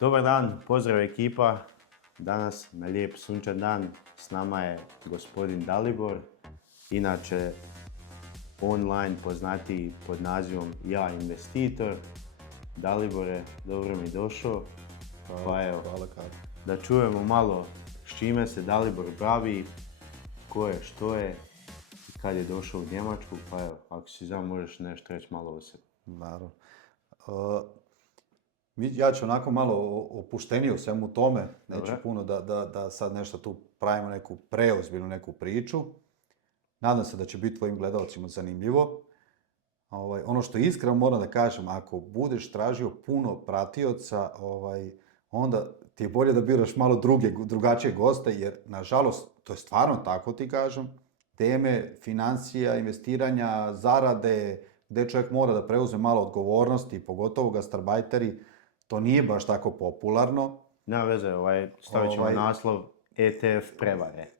Dobar dan, pozdrav ekipa. Danas na lijep sunčan dan s nama je gospodin Dalibor, inače online poznatiji pod nazivom Ja investitor. Dalibore, dobro mi došao. Hvala. Da čujemo malo s čime se Dalibor bavi, ko je, što je i kad je došao u Njemačku, pa evo, ako si možeš nešto reći malo o sebi. Naravno. Ja ću onako malo opuštenije u svemu tome, neću puno da sad nešto tu pravimo neku preozbiljnu neku priču. Nadam se da će biti tvojim gledalcima zanimljivo. Ono što iskreno moram da kažem, ako budeš tražio puno pratioca, onda ti je bolje da biraš malo drugačije goste, jer nažalost, to je stvarno tako ti kažem, teme financija, investiranja, zarade, gdje čovjek mora da preuzme malo odgovornosti, pogotovo gastarbajteri, to nije baš tako popularno. Nema veze, stavit ćemo naslov ETF prevare.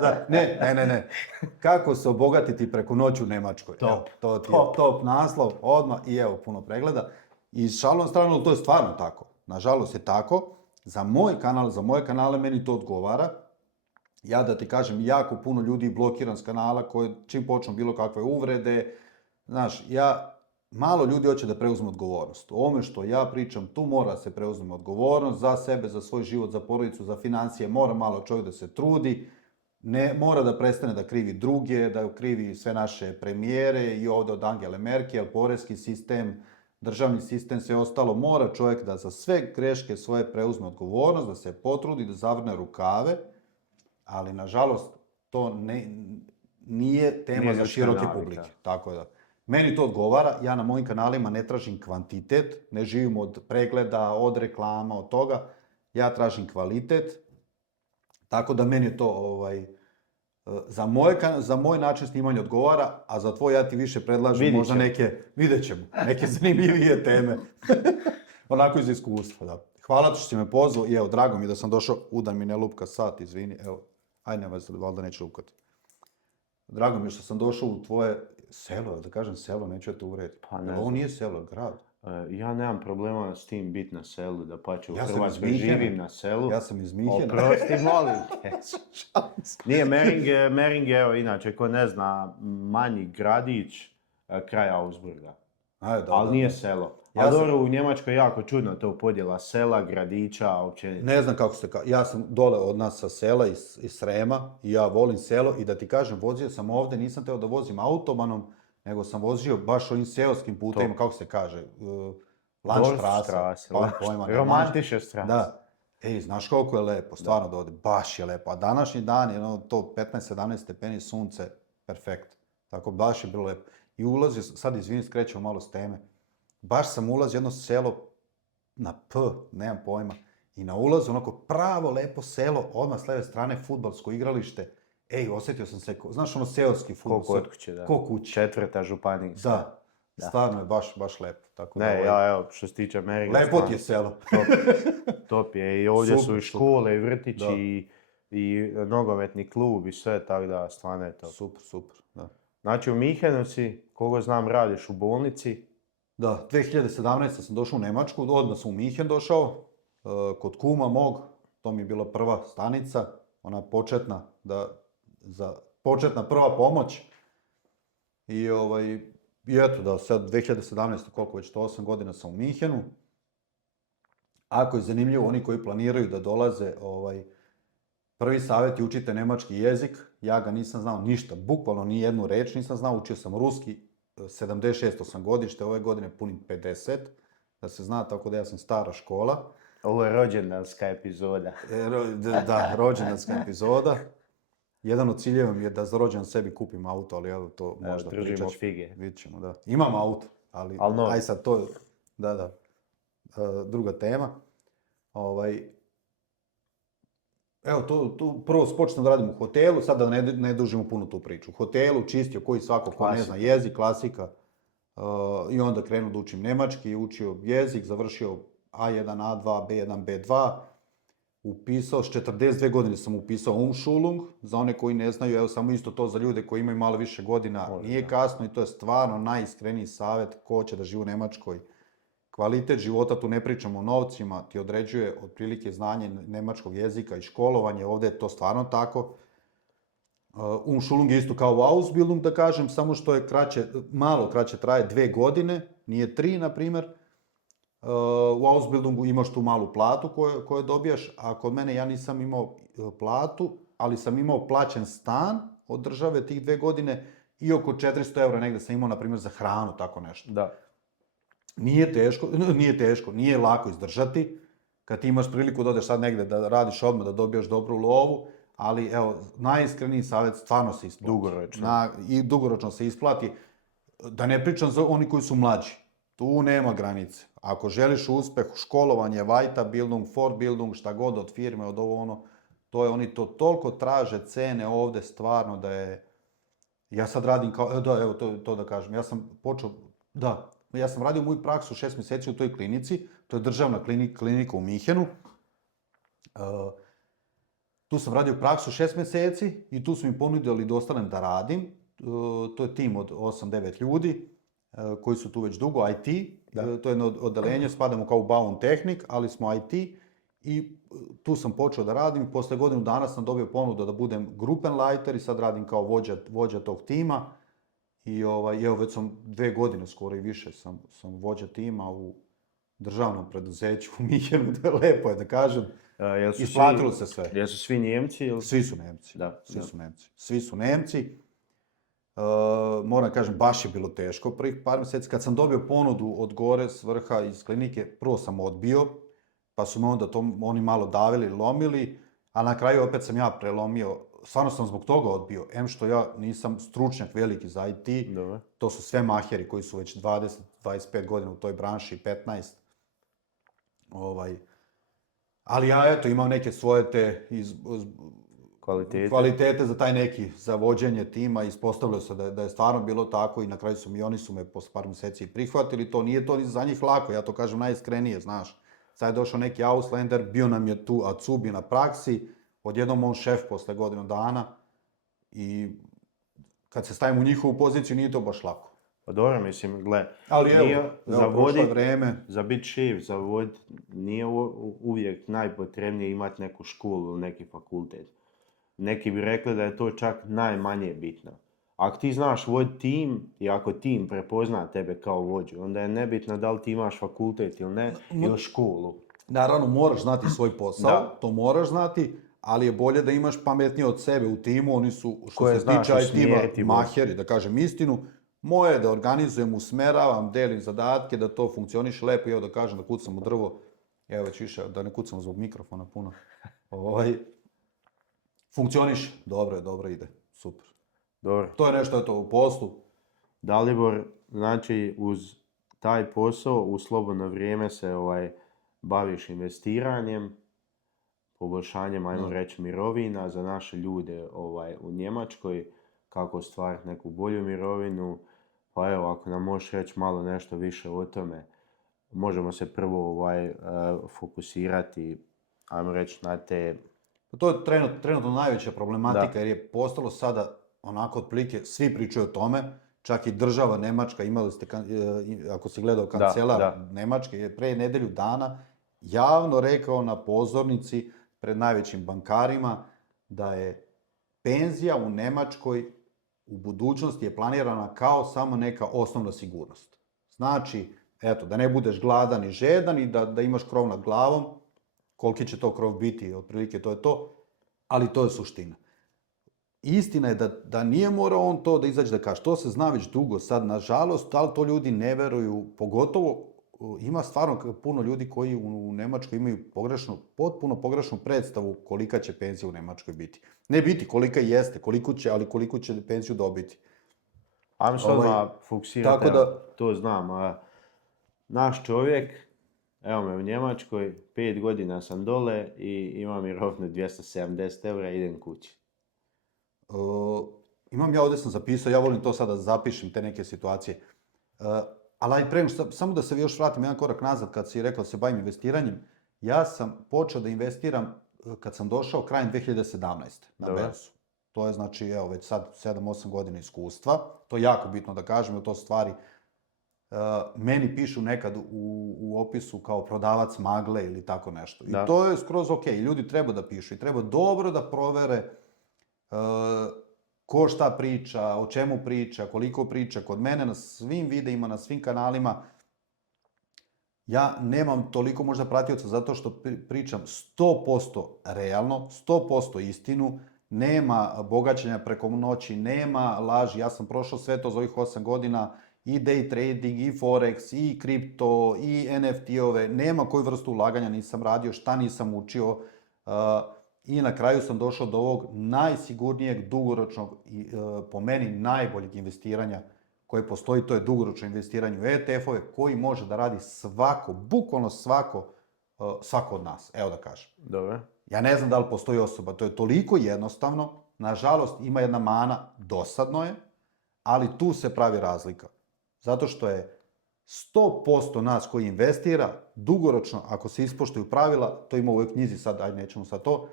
Da. Ne. Kako se obogatiti preko noći u Njemačkoj. Top. To ti je top naslov, odmah i evo puno pregleda. I šalom stranu, to je stvarno tako. Nažalost je tako. Za moje kanale meni to odgovara. Ja da ti kažem, jako puno ljudi blokiram s kanala koji čim počnu bilo kakve uvrede. Znaš, malo ljudi hoće da preuzme odgovornost. O ovome što ja pričam, tu mora se preuzme odgovornost za sebe, za svoj život, za porodicu, za financije. Mora malo čovjek da se trudi. Ne, mora da prestane da krivi druge, da krivi sve naše premijere i ovdje od Angele Merkel, poreski sistem, državni sistem, sve ostalo. Mora čovjek da za sve greške svoje preuzme odgovornost, da se potrudi, da zavrne rukave. Ali, nažalost, to nije tema za široke publike. Tako je da. Meni to odgovara, ja na mojim kanalima ne tražim kvantitet, ne živim od pregleda, od reklama, od toga. Ja tražim kvalitet, tako da meni je to za moj način snimanja odgovara, a za tvoj ja ti više predlažem možda vidjet ćemo, neke zanimljivije teme. Onako iz iskustva, da. Hvala što si me pozvao i evo, drago mi je da sam došao, udan mi ne lupka sat, izvini, evo, ajde nema se, valjda neće lupkati. Drago mi je što sam došao u tvoje selo, da kažem selo, neću te uvrediti. Pa ne ovo nije selo, grad. Ja nemam problema s tim biti na selu, da pače u Ja Hrvatskoj živim na selu. Ja sam iz Minhena. Oprosti, molim te. Nije Mering je, evo, inače, ko ne zna, manji gradić kraj Augsburga. Ali nije selo. A dobro, u Njemačkoj je jako čudno to podjela sela, gradića, općenito. Ne znam kako ja sam dole od nas sa sela, iz Srema, i ja volim selo i da ti kažem, vozio sam ovdje, nisam teo da vozim autobanom, nego sam vozio baš ovim seoskim putem, kako se kaže, Landstrasse. Romantične strase. Da. Ej, znaš koliko je lepo, stvarno da ovdje, baš je lepo. A današnji dan je to 15-17 stepeni sunce, perfekt. Tako, baš je bilo lepo. I ulazio, sad izvini, skrećemo malo s teme. Baš sam ulazio jedno selo na P, nemam pojma. I na ulazu, onako pravo lepo selo, odmah s leve strane fudbalsko igralište. Ej, osjetio sam se, znaš seoski fudbal. Ko kod kuće, da. Ko kuće. 4. županijska. Da, stvarno je baš lepo. Tako ne, evo, što se tiče Meringa. Lepo ti je selo. Top je, i ovdje su i škole, i vrtići, i nogometni klub, i sve, tako da, stvarno je to. Super, da. Znači, u Minhenu si, koga znam, radiš u bolnici. Da, 2017. sam došao u Njemačku, odmah sam u Minhen došao, kod kuma mog, to mi je bila prva stanica, ona početna prva pomoć. I eto da, sad 2017. koliko već to, 8 godina sam u Minhenu. Ako je zanimljivo, oni koji planiraju da dolaze, prvi savjet je učite njemački jezik, ja ga nisam znao ništa, bukvalno ni jednu reč nisam znao, učio sam ruski, 76. sam godište, ove godine punim 50, da se zna, tako da ja sam stara škola. Ovo je rođendanska epizoda. Da, rođendanska epizoda. Jedan od ciljeva mi je da za rođendan sebi kupim auto, ali evo to možda pričat ćemo. Držimo fige. Vidit ćemo, da. Imam auto, ali aj sad to, da, druga tema. Evo, tu prvo počnem da radim u hotelu, sad da ne dužimo puno tu priču. U hotelu, čistio koji svako ko ne zna jezik, klasika. I onda krenuo da učim njemački, učio jezik, završio A1, A2, B1, B2. Upisao, s 42 godine sam upisao Umschulung, za one koji ne znaju, evo samo isto to za ljude koji imaju malo više godina, nije kasno i to je stvarno najiskreniji savjet ko će da živi u Njemačkoj. kvalitet života, tu ne pričamo o novcima, ti određuje otprilike znanje nemačkog jezika i školovanje, ovdje je to stvarno tako. Umschulung je isto kao u Ausbildung, da kažem, samo što je kraće, malo kraće traje 2 godine, nije 3, na primjer. U Ausbildungu imaš tu malu platu koju dobijaš, a kod mene ja nisam imao platu, ali sam imao plaćen stan od države tih 2 godine i oko 400 eura negdje sam imao, na primjer, za hranu, tako nešto. Da. Nije teško, nije lako izdržati. Kad ti imaš priliku da odeš sad negdje da radiš odmah, da dobijaš dobru lovu, ali evo, najiskreniji savjet, stvarno se isplati. Dugoročno. I dugoročno se isplati. Da ne pričam za oni koji su mlađi. Tu nema granice. Ako želiš uspjeh, školovanje, Weiterbildung, Fortbildung, šta god od firme, od ovo ono, oni to toliko traže cene ovdje stvarno da je... Ja sad radim kao, evo to da kažem, ja sam radio moju praksu 6 mjeseci u toj klinici, to je državna klinika u Minhenu. Tu sam radio praksu 6 mjeseci i tu su mi ponudili da ostanem da radim. To je tim od 8-9 ljudi koji su tu već dugo, IT. To je jedno odelenje, spadamo kao u Bauen-Technik, ali smo IT. I tu sam počeo da radim. Posle godinu dana sam dobio ponudu da budem Gruppenleiter i sad radim kao vođa tog tima. I evo već sam 2 godine, skoro i više, sam vođa tima u državnom preduzeću u Minhenu. Lepo je da kažem. Isplatilo se sve. Jesu svi Njemci? Ili... Svi su Nemci. Da. Svi su Nemci. Moram kažem, baš je bilo teško prvih par mjeseci. Kad sam dobio ponudu od gore, s vrha iz klinike, prvo sam odbio, pa su me onda to oni malo davili, lomili, a na kraju opet sam ja prelomio. Stvarno sam zbog toga odbio. Što ja nisam stručnjak veliki za IT, Dobre. To su sve maheri koji su već 20-25 godina u toj branši, 15. Ali ja imam neke svoje te kvalitete za taj neki, za vođenje tima. Ispostavilo se da je stvarno bilo tako i na kraju oni su me posle par mjeseci prihvatili. To nije to za njih lako, ja to kažem najiskrenije, znaš. Sad je došao neki Ausländer, bio nam je tu Azubi na praksi, odjednom on šef posle godinu dana i kad se stavimo u njihovu poziciju nije to baš lako. Pa dobro, mislim, gle, ali prošlo je vrijeme. Za bit šef, za vod, nije uvijek najpotrebnije imati neku školu ili neki fakultet. Neki bi rekli da je to čak najmanje bitno. Ako ti znaš voditi tim i ako tim prepozna tebe kao vođu, onda je nebitno da li ti imaš fakultet ili ne, ili školu. Naravno, moraš znati svoj posao, to moraš znati, ali je bolje da imaš pametnije od sebe u timu, oni su, što se tiče tima, maheri, da kažem istinu. Moje je da organizujem, usmeravam, delim zadatke, da to funkcioniše lepo i evo da kažem da kucam u drvo, evo već više, da ne kucam zbog mikrofona puno. Funkcioniše, dobro ide, super. Dobro. To je nešto u poslu. Dalibor, znači uz taj posao u slobodno vrijeme se baviš investiranjem, poboljšanjem, ajmo reći, mirovina za naše ljude u Njemačkoj, kako ostvariti neku bolju mirovinu. Pa evo, ako nam možeš reći malo nešto više o tome, možemo se prvo fokusirati, ajmo reći, na te... To je trenutno najveća problematika, jer je postalo sada onako otprilike, svi pričaju o tome, čak i država Nemačka, imali ste, ako si gledao kancelar Nemačke, je pre nedelju dana javno rekao na pozornici pred najvećim bankarima da je penzija u Nemačkoj u budućnosti je planirana kao samo neka osnovna sigurnost. Znači, eto, da ne budeš gladan i žedan i da imaš krov nad glavom, koliki će to krov biti, otprilike to je to, ali to je suština. Istina je da nije morao on to da izađe da kaže, to se zna već dugo sad, nažalost, ali to ljudi ne veruju, pogotovo ima stvarno puno ljudi koji u Nemačkoj imaju potpuno pogrešnu predstavu kolika će penzija u Nemačkoj biti. Ne biti kolika jeste, ali koliko će penziju dobiti. Ajmo se odmah fokusirati, to znam. Naš čovjek, evo me u Njemačkoj, 5 godina sam dole i imam mirovinu 270 eura i idem kući. Imam ja ovdje sam zapisao, ja volim to sada da zapišem te neke situacije. Ali samo da se još vratim jedan korak nazad kad si rekao da se bavim investiranjem. Ja sam počeo da investiram kad sam došao krajem 2017. na berzu. To je znači, evo, već sad 7-8 godina iskustva. To je jako bitno da kažem, jer to stvari meni pišu nekad u opisu kao prodavac magle ili tako nešto. Da. I to je skroz ok. Ljudi treba da pišu i treba dobro da provere ko šta priča, o čemu priča, koliko priča. Kod mene na svim videima, na svim kanalima, ja nemam toliko možda pratioca zato što pričam 100% realno, 100% istinu, nema bogaćenja preko noći, nema laži. Ja sam prošao sve to za ovih 8 godina, i day trading, i forex, i kripto, i NFT-ove, nema koju vrstu ulaganja nisam radio, šta nisam učio. I na kraju sam došao do ovog najsigurnijeg, dugoročnog i po meni najboljeg investiranja koje postoji, to je dugoročno investiranje u ETF-ove koji može da radi svako, bukvalno svako od nas, evo da kažem. Dobro. Ja ne znam da li postoji osoba, to je toliko jednostavno, nažalost ima jedna mana, dosadno je, ali tu se pravi razlika. Zato što je 100% nas koji investira, dugoročno, ako se ispoštuju pravila, to ima u ovoj knjizi sad, ajde nećemo sad to,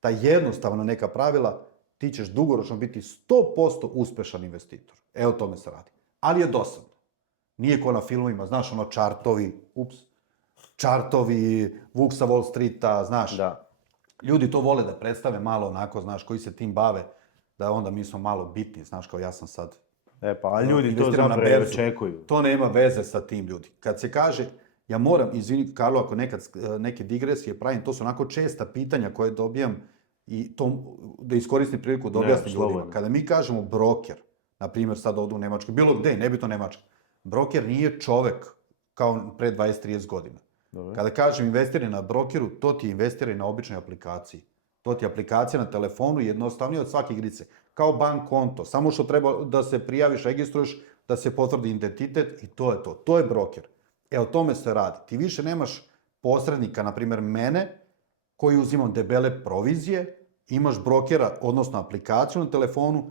ta jednostavna neka pravila, ti ćeš dugoročno biti 100% uspešan investitor. Evo o tome se radi. Ali je dosadno. Nije ko na filmovima, znaš, ono čartovi, Vuk sa Wall Streeta, znaš. Da. Ljudi to vole da predstave malo onako, znaš, koji se tim bave, da onda mi smo malo bitni, znaš, kao ja sam sad... Pa ljudi to investiram na zapravo berzu. očekuju. To nema veze sa tim ljudi. Kad se kaže, ja moram, izvini Karlo, ako nekad neke digresije pravim, to su onako česta pitanja koje dobijam i to, da iskoristim priliku da objasnim ljudima. Kada mi kažemo broker, na primjer sad ovdje u Nemačkoj, bilo gde, nebitno Nemačka, broker nije čovek kao pre 20-30 godina. Dobre. Kada kažem investiraj na brokeru, to ti je investiraj na običnoj aplikaciji. To ti je aplikacija na telefonu jednostavnije od svake igrice. Kao bank konto, samo što treba da se prijaviš, registruješ, da se potvrdi identitet i to je to. To je broker. O tome se radi. Ti više nemaš posrednika, na primjer mene, koji uzimam debele provizije, imaš brokera, odnosno aplikaciju na telefonu,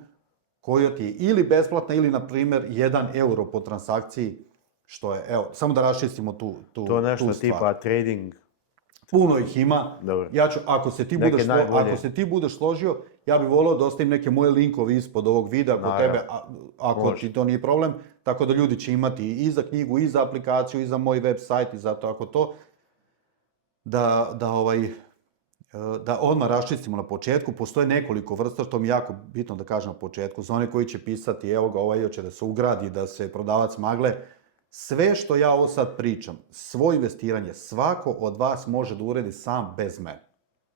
koja ti je ili besplatna ili, na primjer, 1 euro po transakciji, što je, evo, samo da raščistimo tu stvar. To nešto tipa trading. Puno ih ima. Dobro. Ja ću, ako se ti budeš složio, ja bih volio da ostavim neke moje linkove ispod ovog videa kod tebe, ako ti to nije problem. Tako da ljudi će imati i za knjigu, i za aplikaciju, i za moj web sajt, i za to, ako to. Da odmah raščistimo na početku. Postoje nekoliko vrsta, što mi je jako bitno da kažem na početku. Za one koji će pisati, evo ga, ovaj hoće da se ugradi, da se prodavac magle. Sve što ja ovo sad pričam, svoje investiranje, svako od vas može da uredi sam bez mene.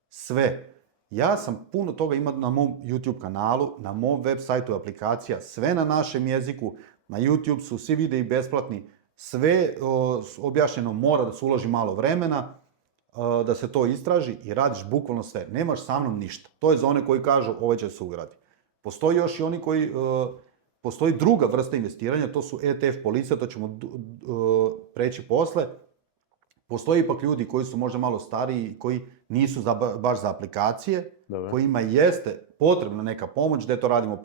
Sve. Ja sam puno toga imao na mom YouTube kanalu, na mom web sajtu aplikacija, sve na našem jeziku, na YouTube su svi videi besplatni, sve objašnjeno, mora da se uloži malo vremena, da se to istraži i radiš bukvalno sve. Nemaš sa mnom ništa. To je za one koji kažu ovo će se ugradi. Postoji još i oni koji... Postoji druga vrsta investiranja, to su ETF police, to ćemo preći posle. Postoji ipak ljudi koji su možda malo stariji, koji nisu baš za aplikacije, kojima jeste potrebna neka pomoć, gde to radimo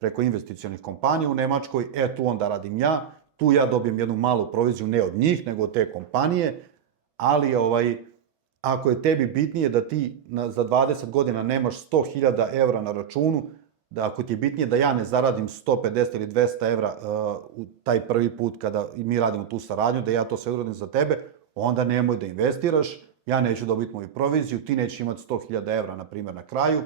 preko investicionih kompanija u Nemačkoj, tu onda radim ja, tu ja dobijem jednu malu proviziju, ne od njih, nego od te kompanije, ali ako je tebi bitnije da ti za 20 godina nemaš 100.000 evra na računu, da ako ti je bitnije da ja ne zaradim 150 ili 200 evra u taj prvi put kada mi radimo tu saradnju, da ja to sve uradim za tebe, onda nemoj da investiraš, ja neću dobiti moju proviziju, ti nećeš imati 100.000 evra, na primjer, na kraju.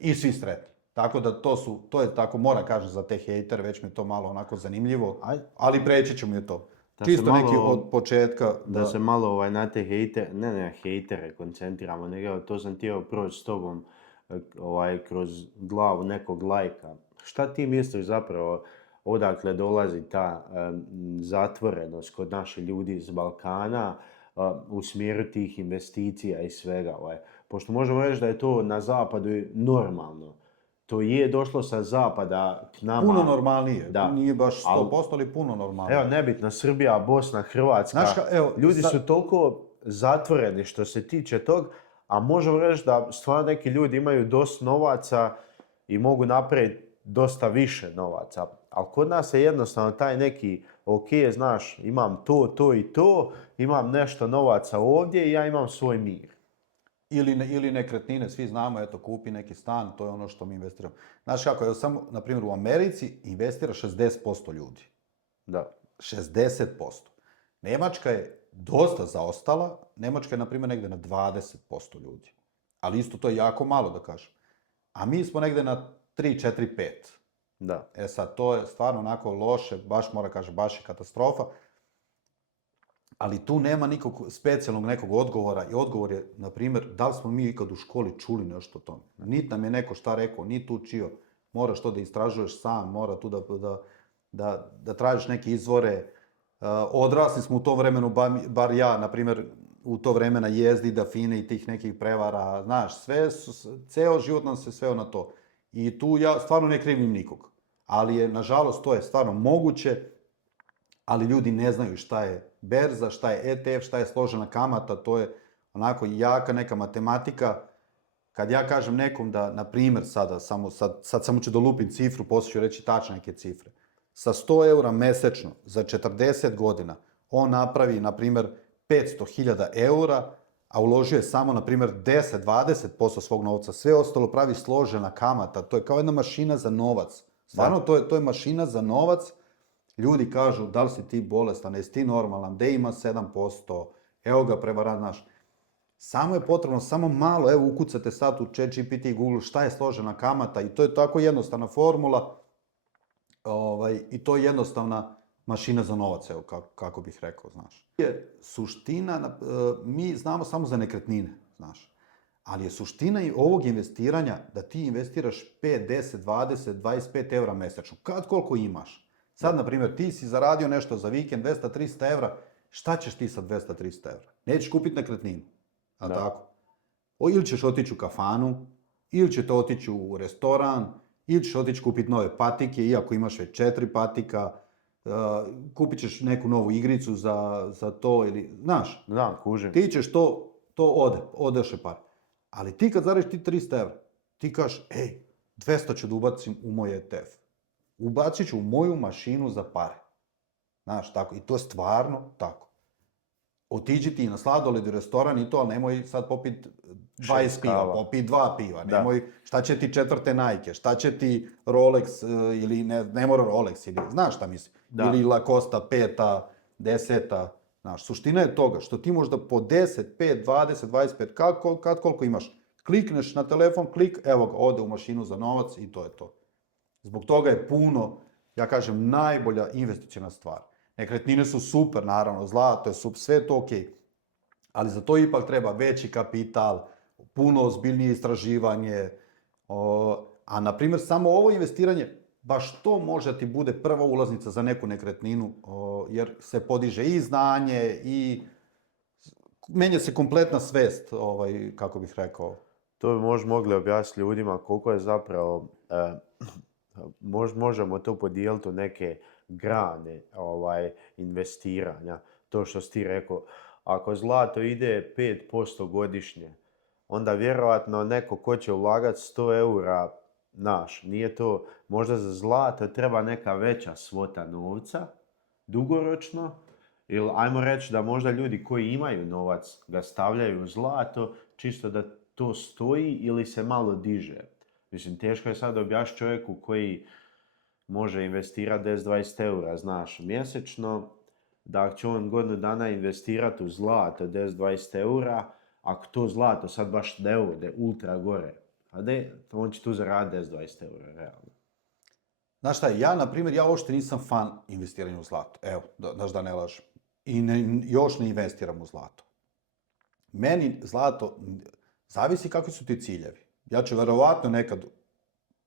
I svi sretni. Tako da to je tako, moram kažem za te hejtere, već mi je to malo onako zanimljivo, ali preći ćemo i to. Čisto neki od početka. Da se malo na te hejtere koncentriramo, nego to sam htio proći s tobom kroz glavu nekog lajka. Šta ti misliš zapravo odakle dolazi ta zatvorenost kod naših ljudi iz Balkana u smjeru tih investicija i svega? Pošto možemo reći da je to na zapadu normalno. To je došlo sa zapada k nama. Puno normalnije. Da. Nije baš 100%, ali puno normalnije. Evo, nebitno, Srbija, Bosna, Hrvatska. Ljudi su toliko zatvoreni što se tiče tog, a možemo reći da stvarno neki ljudi imaju dosta novaca i mogu napraviti dosta više novaca. Ali kod nas je jednostavno taj neki, ok, znaš, imam to i to, imam nešto novaca ovdje i ja imam svoj mir. Ili nekretnine, svi znamo, eto, kupi neki stan, to je ono što mi investiramo. Znaš kako, samo, na primjer, u Americi investira 60% ljudi. Da. 60%. Njemačka je dosta zaostala, Njemačka je, na primjer, negdje na 20% ljudi. Ali isto to je jako malo, da kažem. A mi smo negdje na 3, 4, 5. Da. E sad, to je stvarno onako loše, baš mora kažem, baš je katastrofa. Ali tu nema nikog specijalnog nekog odgovora i odgovor je, na primjer, da li smo mi ikad u školi čuli nešto o tome. Niti nam je neko šta rekao, ni tu učio. Moraš to da istražuješ sam, mora tu da tražiš neke izvore. Odrasli smo u tom vremenu, bar ja, na primjer, u to vremena jezdi, da fine i tih nekih prevara, znaš, ceo život nam se sveo na to. I tu ja stvarno ne krivim nikog. Ali je, nažalost, to je stvarno moguće, ali ljudi ne znaju šta je berza, šta je ETF, šta je složena kamata, to je onako jaka neka matematika. Kad ja kažem nekom da, na primjer, sad samo ću da lupim cifru, poslije ću reći tačne neke cifre. Sa 100 eura mesečno za 40 godina on napravi, na primjer, 500.000 eura, a uložio je samo, na primjer, 10-20% svog novca. Sve ostalo pravi složena kamata. To je kao jedna mašina za novac. Stvarno, to je mašina za novac. Ljudi kažu, da li si ti bolestan, jesi ti normalan, gde ima 7%, evo ga prevarant naš. Samo je potrebno, samo malo, evo ukucate sad u ChatGPT i Google šta je složena kamata i to je tako jednostavna formula i to je jednostavna mašina za novac, evo kako bih rekao, znaš. Suština, mi znamo samo za nekretnine, znaš, ali je suština i ovog investiranja da ti investiraš 5, 10, 20, 25 eura mesečno, kad koliko imaš. Sad, na primjer, ti si zaradio nešto za vikend, 200-300 evra, šta ćeš ti sa 200-300 evra? Nećeš kupiti nekretninu, a tako? Ili ćeš otići u kafanu, ili ćete otići u restoran, ili ćeš otići kupiti nove patike, iako imaš već 4 patika, kupit ćeš neku novu igricu za to, ili, znaš, Da, kužim. ti ćeš odeše par. Ali ti kad zaradiš ti 300 evra, ti kažeš, 200 ću da ubacim u moj ETF. Ubacit ću u moju mašinu za pare. Znaš, tako. I to je stvarno tako. Otiđi ti na sladoled u restoran i to, ali nemoj sad popit 20 piva, popit 2 piva. Nemoj, šta će ti 4. Nike, šta će ti Rolex, ili ne mora Rolex, ili znaš šta mislim. Da. Ili Lacosta 5, 10. Znaš, suština je toga što ti možda po 10, 5, 20, 25, kad koliko imaš. Klikneš na telefon, evo ga, ode u mašinu za novac i to je to. Zbog toga je puno, ja kažem, najbolja investicijna stvar. Nekretnine su super, naravno, zlato je super, sve je to okej. Ali za to ipak treba veći kapital, puno ozbiljnije istraživanje. A, na primjer, samo ovo investiranje, baš to može ti bude prva ulaznica za neku nekretninu, jer se podiže i znanje i menja se kompletna svest, kako bih rekao. To bi možda mogli objasniti ljudima koliko je zapravo... Možemo to podijeliti u neke grane investiranja. To što si ti rekao, ako zlato ide 5% godišnje, onda vjerojatno neko ko će ulagati 100 eura, nije to, možda za zlato treba neka veća svota novca, dugoročno, ili ajmo reći da možda ljudi koji imaju novac ga stavljaju u zlato, čisto da to stoji ili se malo diže. Mislim, teško je sad objašniti čovjeku koji može investirati 10-20 eura, znaš, mjesečno, da će on godinu dana investirati u zlato 10-20 eura, ako to zlato sad baš ne ode ultra gore, on će tu zaraditi 10-20 eura, realno. Znaš šta, na primjer, ja uopšte nisam fan investiranja u zlato. Evo, da ne lažem. I još ne investiram u zlato. Meni zlato, zavisi kakvi su ti ciljevi. Ja ću verovatno nekad,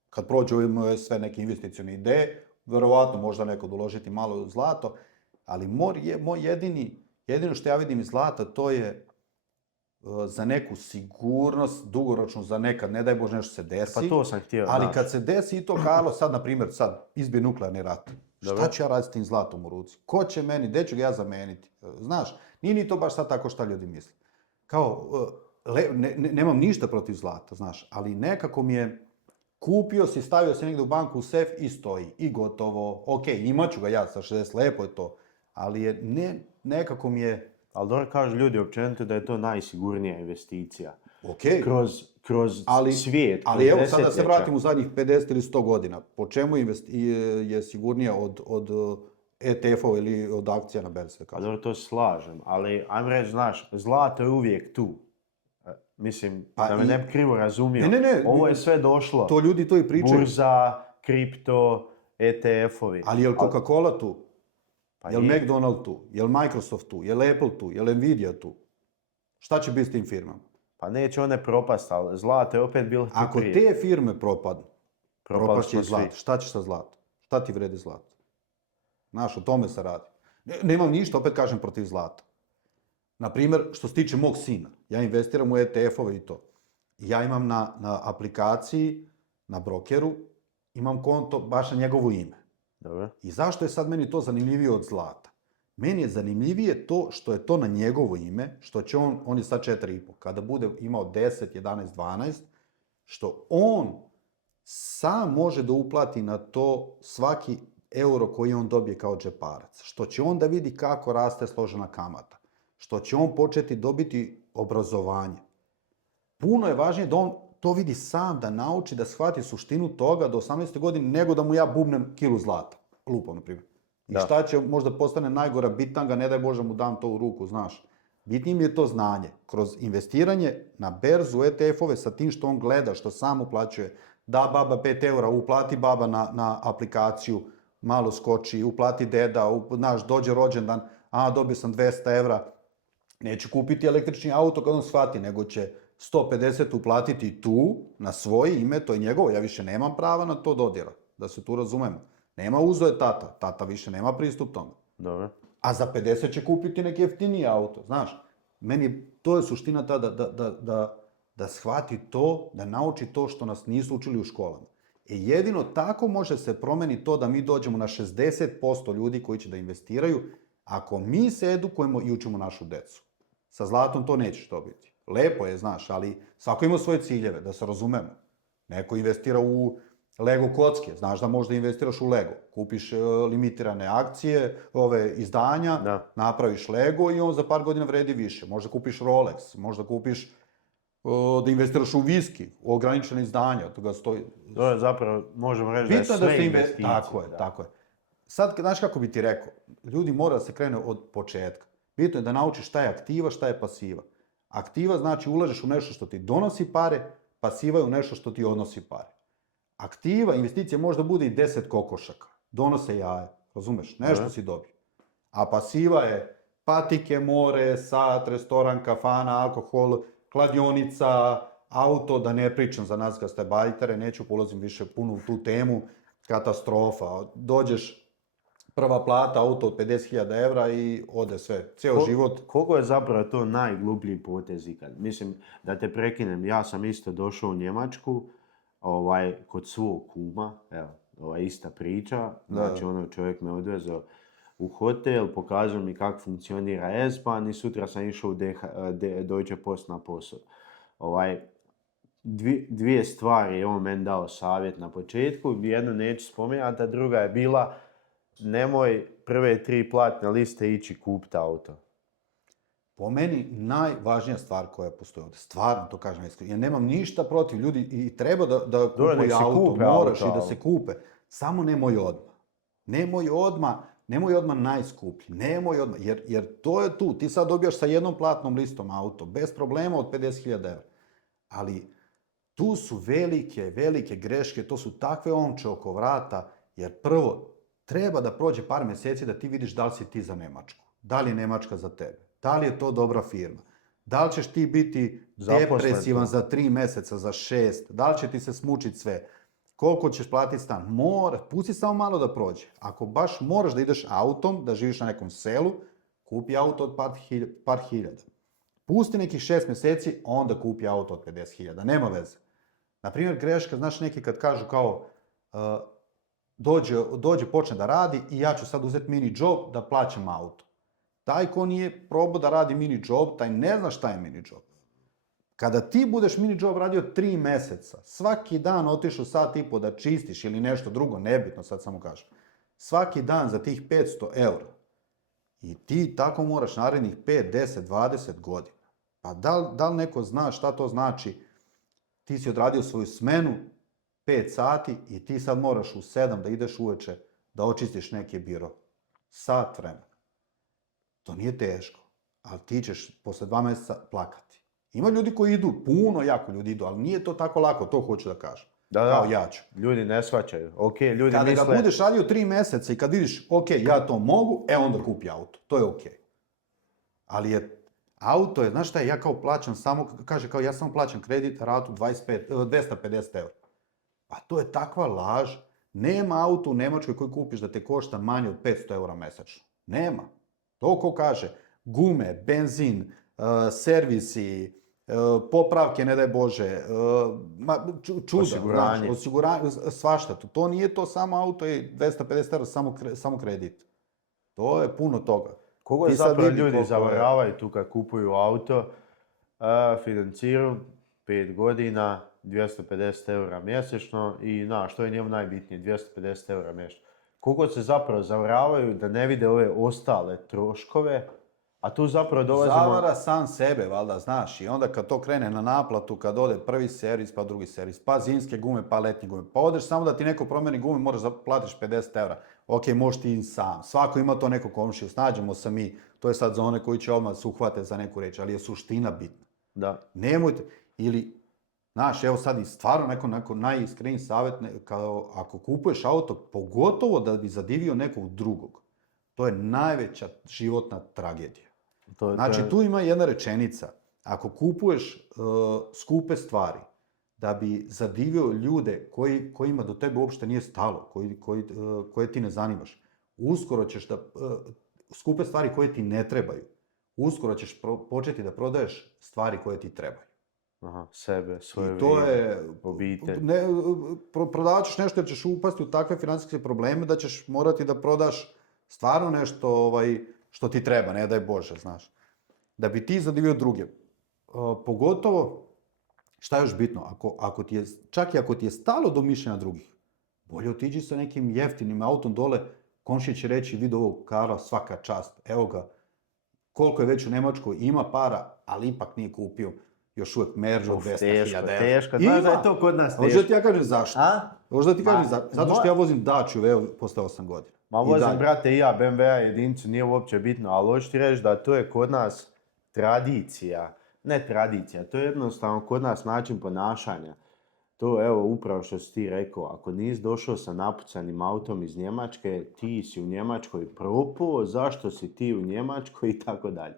kad prođu ove sve neke investicione ideje, verovatno možda nekad uložiti malo u zlato, ali moj jedino što ja vidim iz zlata, to je za neku sigurnost, dugoročno za nekad, ne daj Bože nešto se desi. Pa to sam htio, ali kad se desi i to, Karlo, sad, na primjer, izbije nuklearni rat. Šta ću ja raditi s tim zlatom u ruci? Ko će meni, gde ću ga ja zameniti? Znaš, nije ni to baš sad tako šta ljudi misle. Kao, nemam ništa protiv zlata, znaš, ali nekako mi je kupio si, stavio si negdje u banku u sef i stoji, i gotovo. Ok, imat ću ga ja sa 60, lepo je to, ali nekako mi je... Ali dobro kažu ljudi općenito da je to najsigurnija investicija. Ok. Kroz svijet. Ali evo sad da se vratim u zadnjih 50 ili 100 godina. Po čemu je sigurnija od ETF-ova ili od akcija na berzi. Pa dobro, to slažem, ali ajmo reći, znaš, zlato je uvijek tu. Mislim, Pa da me ne bi krivo razumio, Ne, ovo je sve došlo. to ljudi to i pričaju. Burza, kripto, ETF-ovi. Ali je li Coca-Cola tu? Pa Je li je. McDonald tu? Je li Microsoft tu? Je li Apple tu? Je li Nvidia tu? Šta će biti s tim firmama? Pa neće one propast, ali zlato je opet bilo tu Ako prije. te firme propadnu, Propali propast će smo i zlato. svi. Šta ćeš sa zlatom? Šta ti vredi zlato? Znaš, o tome se radi. Nemam ništa, opet kažem, protiv zlata. Naprimjer, što se tiče mog sina, ja investiram u ETF-ove i to. Ja imam na aplikaciji, na brokeru, imam konto baš na njegovo ime. Dobro. I zašto je sad meni to zanimljivije od zlata? Meni je zanimljivije to što je to na njegovo ime, što će on je sad 4,5, kada bude imao 10, 11, 12, što on sam može da uplati na to svaki euro koji on dobije kao džeparac, što će on da vidi kako raste složena kamata, što će on početi dobiti obrazovanje. Puno je važnije da on to vidi sam, da nauči, da shvati suštinu toga do 18. godine, nego da mu ja bubnem kilu zlata. Lupom, na primjer. I Da. šta će, možda postane najgora bitanga, ne daj Bože mu dam to u ruku, znaš. Bitnije mi je to znanje. Kroz investiranje na berzu ETF-ove sa tim što on gleda, što sam uplaćuje, da baba 5 eura, uplati baba na aplikaciju, malo skoči, uplati deda, znaš, dođe rođendan, dobio sam 200 evra, neće kupiti električni auto kad on shvati, nego će 150 uplatiti tu, na svoje ime, to je njegovo, ja više nemam prava na to dodira, da se tu razumemo. Nema uzo je tata više nema pristup tome. Dobro. A za 50 će kupiti neki jeftiniji auto, znaš. Meni to je suština ta da shvati to, da nauči to što nas nisu učili u školama. I jedino tako može se promeniti to da mi dođemo na 60% ljudi koji će da investiraju, ako mi se edukujemo i učimo našu decu. Sa zlatom to nećeš dobiti. Lepo je, znaš, ali svako ima svoje ciljeve, da se razumemo. Neko investira u Lego kocke, znaš da možda investiraš u Lego. Kupiš limitirane akcije, izdanja, Da. napraviš Lego i on za par godina vredi više. Možda kupiš Rolex, možda kupiš da investiraš u viski, u ograničene izdanja. Toga stoji. To je zapravo, možemo reći da je Bitno sve se investicije. Tako je. Sad, znaš kako bi ti rekao, ljudi mora da se krene od početka. Bitno je da naučiš šta je aktiva, šta je pasiva. Aktiva znači ulažeš u nešto što ti donosi pare, pasiva je u nešto što ti odnosi pare. Aktiva, investicija možda bude i 10 kokošaka, donose jaje, razumeš, nešto si dobio. A pasiva je patike, more, sat, restoran, kafana, alkohol, kladionica, auto, da ne pričam za nas kad ste bajtere, neću polazim više puno u tu temu, katastrofa. Dođeš, prva plata, auto od 50.000 evra i ode sve, ceo život. Koliko je zapravo to najgluplji potez ikad? Mislim, da te prekinem, ja sam isto došao u Njemačku, kod svog kuma, evo, ista priča, znači čovjek me odvezao u hotel, pokazao mi kako funkcionira S-Bahn i sutra sam išao u Deutsche Post na posao. Dvije stvari je on meni dao savjet na početku, jednu neću spominjati, a druga je bila nemoj prve 3 platne liste ići kupiti auto. Po meni najvažnija stvar koja postoji ovdje, stvarno to kažem iskreno, ja nemam ništa protiv ljudi i treba da kupuju auto, moraš i da se kupe, samo nemoj odmah. Nemoj odmah najskuplji, nemoj odmah, jer to je tu, ti sad dobijaš sa jednom platnom listom auto, bez problema od 50.000 evra. Ali tu su velike greške, to su takve omče oko vrata, jer prvo, treba da prođe par mjeseci da ti vidiš da li si ti za Njemačku, da li je Njemačka za tebe, da li je to dobra firma, da li ćeš ti biti depresivan za 3 mjeseca, za 6, da li će ti se smučiti sve, koliko ćeš platiti stan, pusti samo malo da prođe. Ako baš moraš da ideš autom, da živiš na nekom selu, kupi auto od par hiljada. Pusti nekih 6 mjeseci, onda kupi auto od 50.000, nema veze. Naprimjer, greška, znaš, neki kad kažu kao, dođe, počne da radi i ja ću sad uzeti mini job da plaćam auto. Taj ko nije probao da radi mini job, taj ne zna šta je mini job. Kada ti budeš mini job radio 3 mjeseca, svaki dan otišao sat i po da čistiš ili nešto drugo, nebitno sad samo kažem, svaki dan za tih 500 eura i ti tako moraš narednih 5, 10, 20 godina. Pa da li neko zna šta to znači? Ti si odradio svoju smenu 5 sati i ti sad moraš u 7 da ideš uveče da očistiš neki biro. sat vremena. To nije teško, ali ti ćeš posle 2 mjeseca plakati. Ima ljudi koji idu, puno jako ljudi idu, ali nije to tako lako, to hoću da kažem. Kao ja ću. Ljudi ne shvaćaju. Ok, ljudi Kada misle... ga budeš radio 3 mjeseca i kad vidiš, ok, ja to mogu, onda kupi auto. To je ok. Ali auto je, znaš šta je, ja kao plaćam samo, kaže kao ja samo plaćam kredit, ratu 250 eura. Pa to je takva laž. Nema auto u Njemačkoj koji kupiš da te košta manje od 500 eura mjesečno. Nema. To ko kaže, gume, benzin, servisi, popravke, ne daj Bože, čuda, Osiguranje. osiguranje, svašta. To nije to samo auto i 250 eura samo kredit. To je puno toga. Kogo Ti sad zapravo vidi ljudi koliko je- zavaravaju tu kad kupuju auto, financiraju 5 godina, 250 eura mjesečno i što je njemu najbitnije, 250 eura mjesečno. Kogo se zapravo zavaravaju da ne vide ove ostale troškove, a tu zapravo dolazimo... Zavara sam sebe, valjda, znaš, i onda kad to krene na naplatu, kad ode prvi servis, pa drugi servis, pa zimske gume, pa letnje gume, pa odeš samo da ti neko promijeni gume, moraš da platiš 50 eura. Ok, možeš ti i sam, svako ima to neko komšiju, snađemo se mi, to je sad za one koji će odmah se uhvate za neku reč, ali je suština bitna. Da. Nemojte, ili, znaš, evo sad i stvarno neko najiskreniji savjet, kao ako kupuješ auto, pogotovo da bi zadivio nekog drugog, to je najveća životna tragedija. Znači, tu ima jedna rečenica. Ako kupuješ skupe stvari da bi zadivio ljude kojima do tebe uopšte nije stalo, koje ti ne zanimaš, uskoro ćeš skupe stvari koje ti ne trebaju, uskoro ćeš početi da prodaješ stvari koje ti trebaju. Aha, sebe, svoje I to je, obitelj. prodavat ćeš nešto jer ćeš upasti u takve financijske probleme da ćeš morati da prodaš stvarno nešto što ti treba, ne daj Bože, znaš. Da bi ti zadivio druge. Pogotovo, šta je još bitno, čak i ako ti je stalo do mišljenja drugih, bolje otiđi sa nekim jeftinim autom dole, komšija će reći, vidi ovog Karla, svaka čast, evo ga, koliko je već u Njemačkoj, ima para, ali ipak nije kupio još uvijek Meržu od 200.000 eura. Teško, znaš da je to kod nas Možda teško. ti ja kažem zašto. Možda ti kažem zato što ja vozim Dacia evo posle 8 godina. Ma vozim, brate, i ja BMW-a jedinicu, nije uopće bitno, ali hoću ti reći da to je kod nas tradicija. Ne tradicija, to je jednostavno kod nas način ponašanja. To, evo, upravo što si ti rekao, ako nisi došao sa napucanim autom iz Njemačke, ti si u Njemačkoj propao, zašto si ti u Njemačkoj i tako dalje.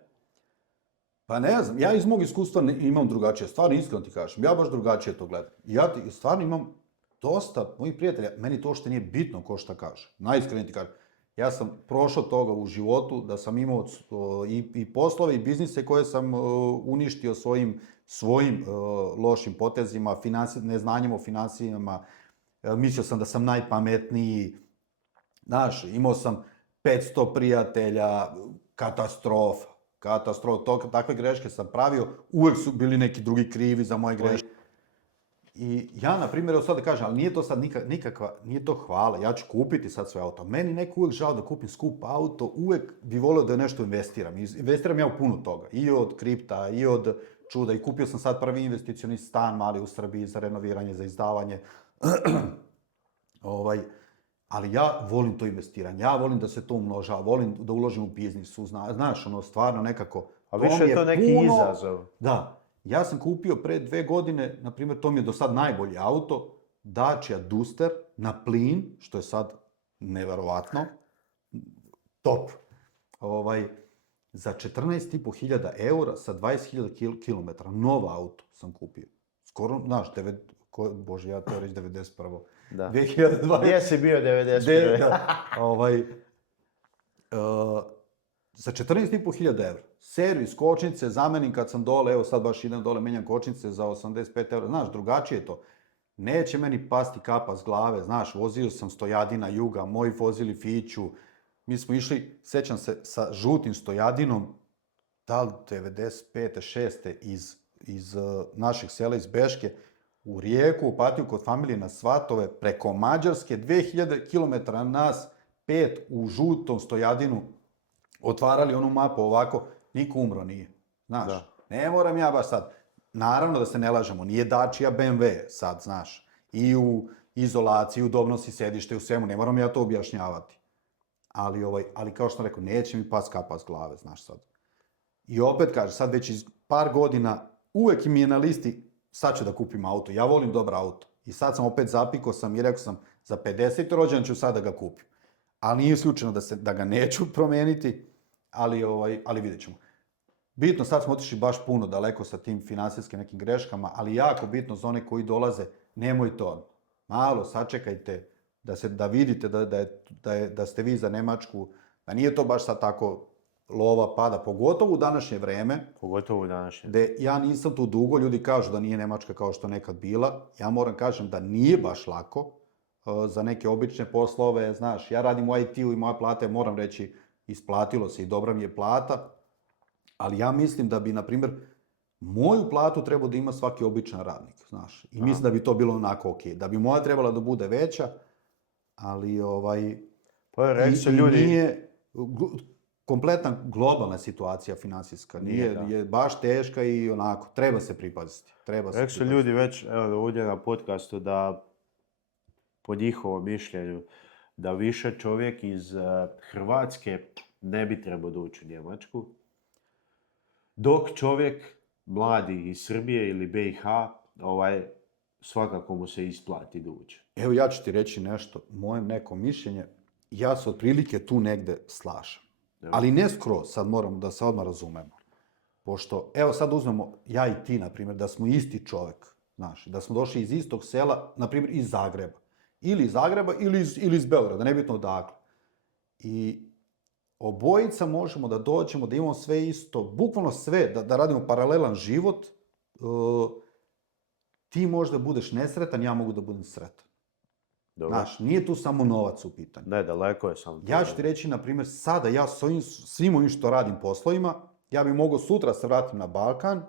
Pa ne znam, ja iz mog iskustva imam drugačije, stvarno iskreno ti kažem, ja baš drugačije to gledam. Ja stvarno imam dosta mojih prijatelja, meni to što nije bitno ko šta kaže, najiskrenije ti kažem. Ja sam prošao toga u životu, da sam imao i poslove i biznise koje sam uništio svojim lošim potezima, neznanjem o financijama. Mislio sam da sam najpametniji, znaš, imao sam 500 prijatelja, katastrofa. Takve greške sam pravio, uvijek su bili neki drugi krivi za moje greške. I ja, na primjer, evo sad da kažem, ali nije to sad nije to hvala, ja ću kupiti sad sve auto. Meni neko uvijek žao da kupim skup auto, uvijek bi volio da nešto investiram. Investiram ja u puno toga, i od kripta, i od čuda, i kupio sam sad prvi investicioni stan mali u Srbiji za renoviranje, za izdavanje. Ali ja volim to investiranje, ja volim da se to umnožava, volim da uložim u biznisu, znaš, stvarno nekako... A više je to neki izazov. Da. Ja sam kupio pre 2 godine, na primjer, to mi je do sad najbolji auto, Dacia Duster na plin, što je sad neverovatno, top. Za 14.500 eura sa 20.000 km, nova auto sam kupio. Skoro, znaš, bože, ja to reći 91. Da. 2020. Gdje si bio 91. Za 14.500 eura. Servis, kočnice, zamenim kad sam dole, evo sad baš idem dole, menjam kočnice za 85 eura. Znaš, drugačije je to. Neće meni pasti kapa s glave, znaš, vozio sam Stojadina Juga, moji vozili Fiću. Mi smo išli, sećam se, sa žutim Stojadinom, da li 95. 6. iz našeg sela, iz Beške, u Rijeku, u Opatiju kod familije na Svatove, preko Mađarske, 2000 km nas, 5 u žutom Stojadinu, otvarali onu mapu ovako, niko umro nije. Znaš, ne moram ja baš sad. Naravno da se ne lažemo, nije Dacia BMW sad, znaš. I u izolaciji, udobnosti sedište, u svemu, ne moram ja to objašnjavati. ali kao što sam rekao, neće mi pas kapa s glave, znaš sad. I opet kaže, sad već iz par godina, uvek mi je na listi, sad ću da kupim auto. Ja volim dobar auto. I sad sam opet zapikao sam i rekao sam, za 50. rođendan ću sad da ga kupim. Ali nije isključeno da ga neću promeniti, ali vidjet ćemo. Bitno, sad smo otišli baš puno daleko sa tim finansijskim nekim greškama, ali jako bitno za one koji dolaze, nemojte odmah. Malo sačekajte da vidite da ste vi za Nemačku, da nije to baš sad tako lova pada, pogotovo u današnje vreme. Pogotovo u današnje. Gde ja nisam tu dugo, ljudi kažu da nije Nemačka kao što nekad bila. Ja moram kažem da nije baš lako za neke obične poslove, znaš, ja radim u IT-u i moja plata je, moram reći, isplatilo se i dobra mi je plata, ali ja mislim da bi, na primjer, moju platu trebao da ima svaki običan radnik, znaš, i mislim da bi to bilo onako okej, da bi moja trebala da bude veća, ali Pa rekli se ljudi... nije kompletna globalna situacija finansijska, je baš teška i onako, treba se pripaziti. Rekli su ljudi već, evo ovdje na podcastu, da po njihovom mišljenju, da više čovjek iz Hrvatske ne bi trebao doći u Njemačku, dok čovjek mladi iz Srbije ili BiH, svakako mu se isplati doći. Evo ja ću ti reći nešto, moje neko mišljenje, ja se otprilike tu negde slažem. Ali ne skroz, sad moramo da se odmah razumemo. Pošto, evo sad uzmemo, ja i ti, na primjer, da smo isti čovjek, znaš, da smo došli iz istog sela, na primjer iz Zagreba. Ili iz Zagreba ili iz Beograda, nebitno odakle. I obojica možemo da dođemo, da imamo sve isto, bukvalno sve, da radimo paralelan život. Ti možda budeš nesretan, ja mogu da budem sretan. Dobro. Znaš, nije tu samo novac u pitanju. Ne, daleko je samo to. Ja ću ti reći, na primjer, sada ja s svim ovim što radim poslovima, ja bih mogao sutra se vratim na Balkan,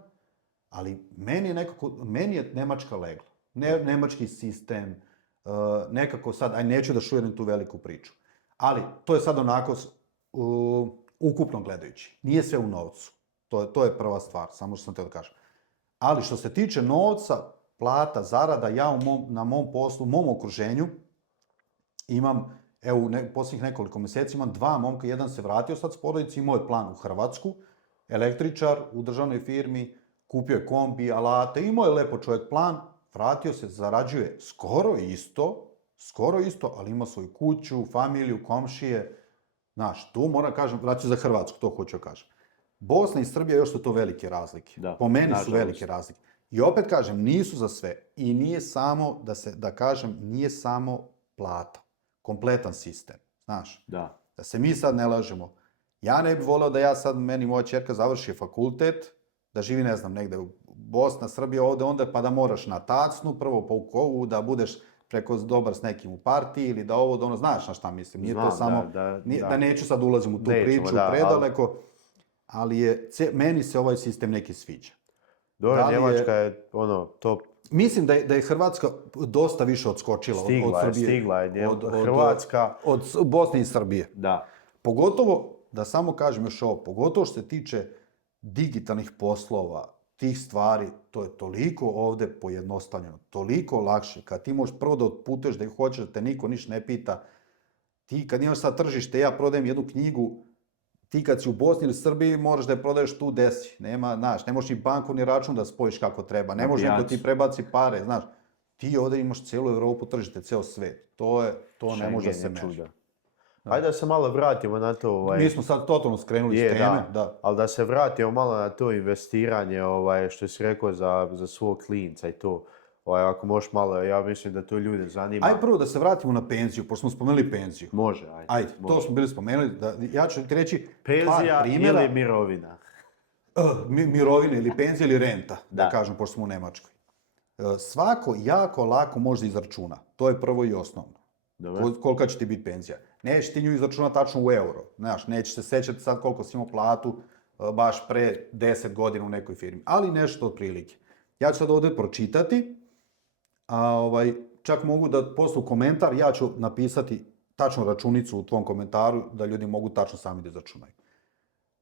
ali meni je Nemačka legla. Nemački sistem, nekako sad, neću da šujerim tu veliku priču. Ali to je sad onako ukupno gledajući. Nije sve u novcu. To je prva stvar, samo što sam te da kažem. Ali što se tiče novca, plata, zarada, ja na mom poslu, u mom okruženju imam, evo u posljednjih nekoliko mjeseci imam 2 momka, jedan se vratio sad s porodici, imao je plan u Hrvatsku, električar u državnoj firmi, kupio je kombi, alate, imao je lepo čovjek plan, vratio se, zarađuje skoro isto, ali ima svoju kuću, familiju, komšije, znaš, tu moram kažem, vratio za Hrvatsku, to hoću kažem. Bosna i Srbija još su to velike razlike, po meni su velike razlike. I opet kažem, nisu za sve. I nije samo, nije samo plata. Kompletan sistem, znaš. Da se mi sad ne lažemo. Ja ne bih voleo da meni moja ćerka završi fakultet, da živi, ne znam, negde u Bosna, Srbija, ovde, onda, pa da moraš na tacnu, prvo pa u kovu, da budeš preko dobar s nekim u partiji, ili da ovo, da ono, znaš na šta mislim. Nije to samo, da neću sad ulazim u tu priču predaleko, ali meni se ovaj sistem neki sviđa. Dobro, Njemačka je top. Mislim da je Hrvatska dosta više odskočila od Srbije. Stigla je Hrvatska. Od Bosne i Srbije. Da. Pogotovo, da samo kažem još ovo, pogotovo što se tiče digitalnih poslova, tih stvari, to je toliko ovde pojednostavljeno, toliko lakše. Kad ti možeš prvo da otputuješ da ih hoćeš, da te niko ništa ne pita, ti kad imaš sad tržište, ja prodajem jednu knjigu, ti kad si u Bosni ili Srbiji, moraš da je prodaješ tu desi. Nema, znaš, ne možeš ni banku ni račun da spojiš kako treba. Ne može neko ti prebaci pare, znaš. Ti ovdje imaš cijelu Evropu, tržište, ceo svet. To ne može da se meši. Ajde da se malo vratimo na to. Mi smo sad totalno skrenuli s teme. Da. Ali da se vratimo malo na to investiranje, što si rekao za svog klinca i to. Ako možeš malo, ja mislim da to ljude zanima. Ajde prvo da se vratimo na penziju, pošto smo spomenuli penziju. Može, ajde. To smo bili spomenuli. Ja ću ti reći penzija ili mirovina? Mirovina ili penzija ili renta, da kažem, pošto smo u Nemačkoj. Svako jako lako može izračuna. To je prvo i osnovno. Kolika će ti biti penzija. Neće ti nju izračunati tačno u euro. Znaš, neće se sećati sad koliko si imao platu baš pre 10 godina u nekoj firmi. Ali nešto otprilike. Ja ću sad ovdje pročitati. Čak mogu da poslu komentar, ja ću napisati tačnu računicu u tvom komentaru da ljudi mogu tačno sami da izračunaju.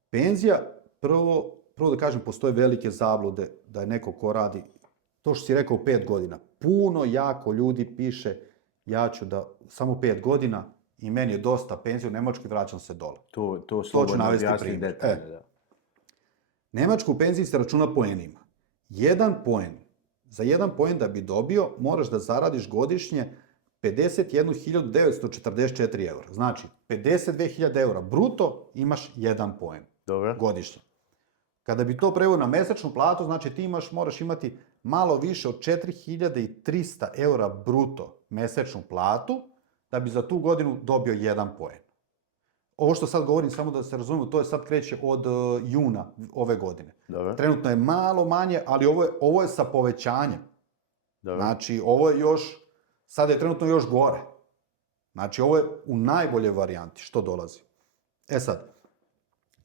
Penzija, prvo da kažem, postoje velike zablude da je neko ko radi, to što si rekao, 5 godina. Puno jako ljudi piše, ja ću da samo 5 godina, i meni je dosta penzije u Njemačkoj, vraćam se dole. To slobodno navesti objasni primjer. detaljno, da. Njemačka u penziji se računa poenima. Za jedan poen da bi dobio, moraš da zaradiš godišnje 51.944 eura. Znači, 52.000 eura bruto imaš jedan poen Dobro. godišnje. Kada bi to preveo na mesečnu platu, znači ti moraš imati malo više od 4.300 eura bruto mesečnu platu da bi za tu godinu dobio jedan poen. Ovo što sad govorim, samo da se razumemo, to je sad kreće od juna ove godine. Dobro. Trenutno je malo manje, ali ovo je sa povećanjem. Dobro. Znači, ovo je još, sad je trenutno još gore. Znači, ovo je u najboljoj varijanti što dolazi. E sad,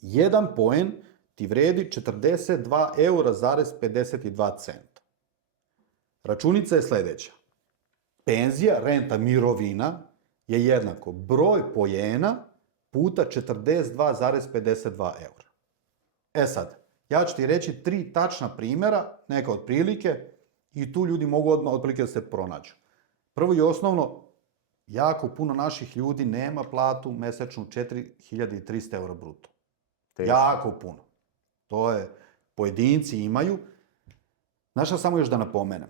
jedan poen ti vredi 42 eura zarez 52 centa. Računica je sljedeća. Penzija, renta, mirovina je jednako broj poena puta 42,52 eura. E sad, ja ću ti reći 3 tačna primjera, neka otprilike, i tu ljudi mogu odmah otprilike da se pronađu. Prvo i osnovno, jako puno naših ljudi nema platu mesečnu 4.300 eura bruto. Teško. Jako puno. To je, pojedinci imaju. Znaš šta, samo još da napomenem.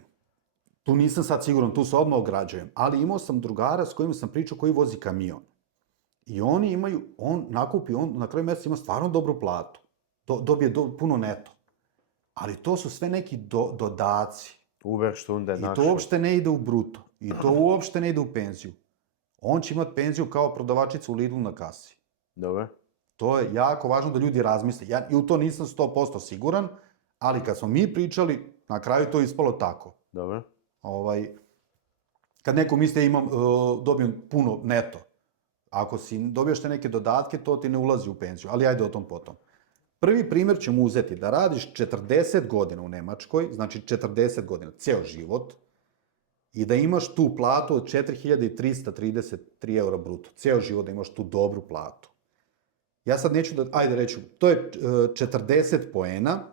Tu nisam sad siguran, tu se odmah ograđujem, ali imao sam drugara s kojim sam pričao koji vozi kamion. I oni imaju, on na kraju mjeseca ima stvarno dobru platu. Dobije puno neto. Ali to su sve neki dodaci. Uberštunde I naše. to uopšte ne ide u bruto. I to uopšte ne ide u penziju. On će imati penziju kao prodavačica u Lidlu na kasi. Dobro. To je jako važno da ljudi razmisle. Ja i u to nisam 100% siguran, ali kad smo mi pričali, na kraju to je ispalo tako. Dobro. Kad neko misli ja dobijem puno neto, ako dobiješ te neke dodatke, to ti ne ulazi u penziju, ali ajde o tom potom. Prvi primjer ćemo uzeti da radiš 40 godina u Njemačkoj, znači 40 godina, ceo život, i da imaš tu platu od 4.333 eura bruto, ceo život da imaš tu dobru platu. Ja sad neću ajde reću, to je 40 poena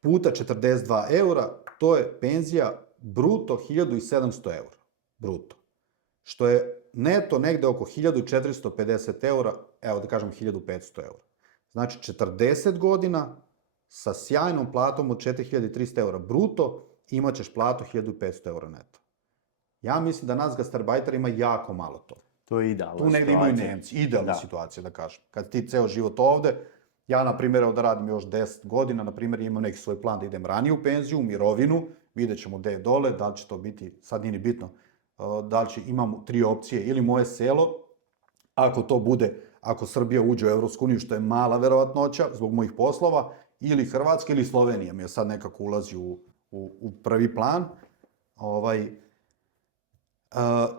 puta 42 eura, to je penzija bruto 1.700 eura, bruto. Što je neto negde oko 1.450 eura, evo da kažem 1.500 eura. Znači 40 godina sa sjajnom platom od 4.300 eura bruto, imat ćeš platu 1.500 eura neto. Ja mislim da nas gastarbajtera ima jako malo to. To je idealna Tu negdje imaju Nemci, idealna situacija da kažem. Kad ti ceo život ovde, ja na primjer da radim još 10 godina, na primjer imam neki svoj plan da idem ranije u penziju, u mirovinu, vidjet ćemo gde je dole, da li će to biti, sad nije ni bitno, da li imam 3 opcije, ili moje selo, ako to bude, ako Srbija uđe u Evropsku uniju, što je mala verovatnoća zbog mojih poslova, ili Hrvatska ili Slovenija mi je sad nekako ulazi u prvi plan.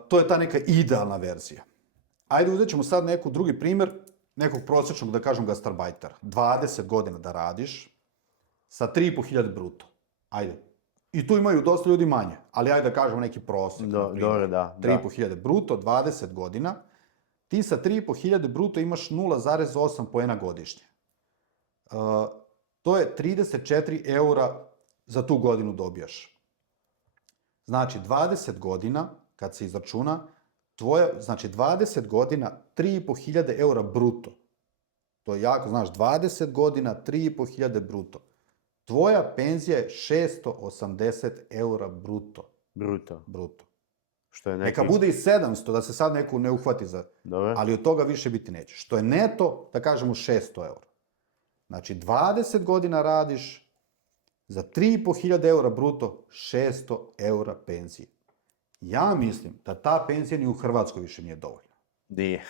To je ta neka idealna verzija. Ajde, uzet ćemo sad neku drugi primjer, nekog prosječnog, da kažem, gastarbajtera. 20 godina da radiš sa 3.500 bruto. Ajde. I tu imaju dosta ljudi manje, ali ajde da kažemo neki prosjek. Dobro, da. 3.500 bruto, 20 godina. Ti sa 3.500 bruto imaš 0,8 poena godišnje. To je 34 eura za tu godinu dobijaš. Znači, 20 godina, kad se izračuna, znači 20 godina 3.500 eura bruto. To je jako, znaš, 20 godina 3.500 bruto. Tvoja penzija je 680 eura bruto. Bruto. Što je Neka bude i 700, da se sad neko ne uhvati za... Dobre. Ali od toga više biti neće. Što je neto, da kažemo, 600 eura. Znači, 20 godina radiš za 3.500 eura bruto, 600 eura penzije. Ja mislim da ta penzija ni u Hrvatskoj više nije dovoljna. Nije.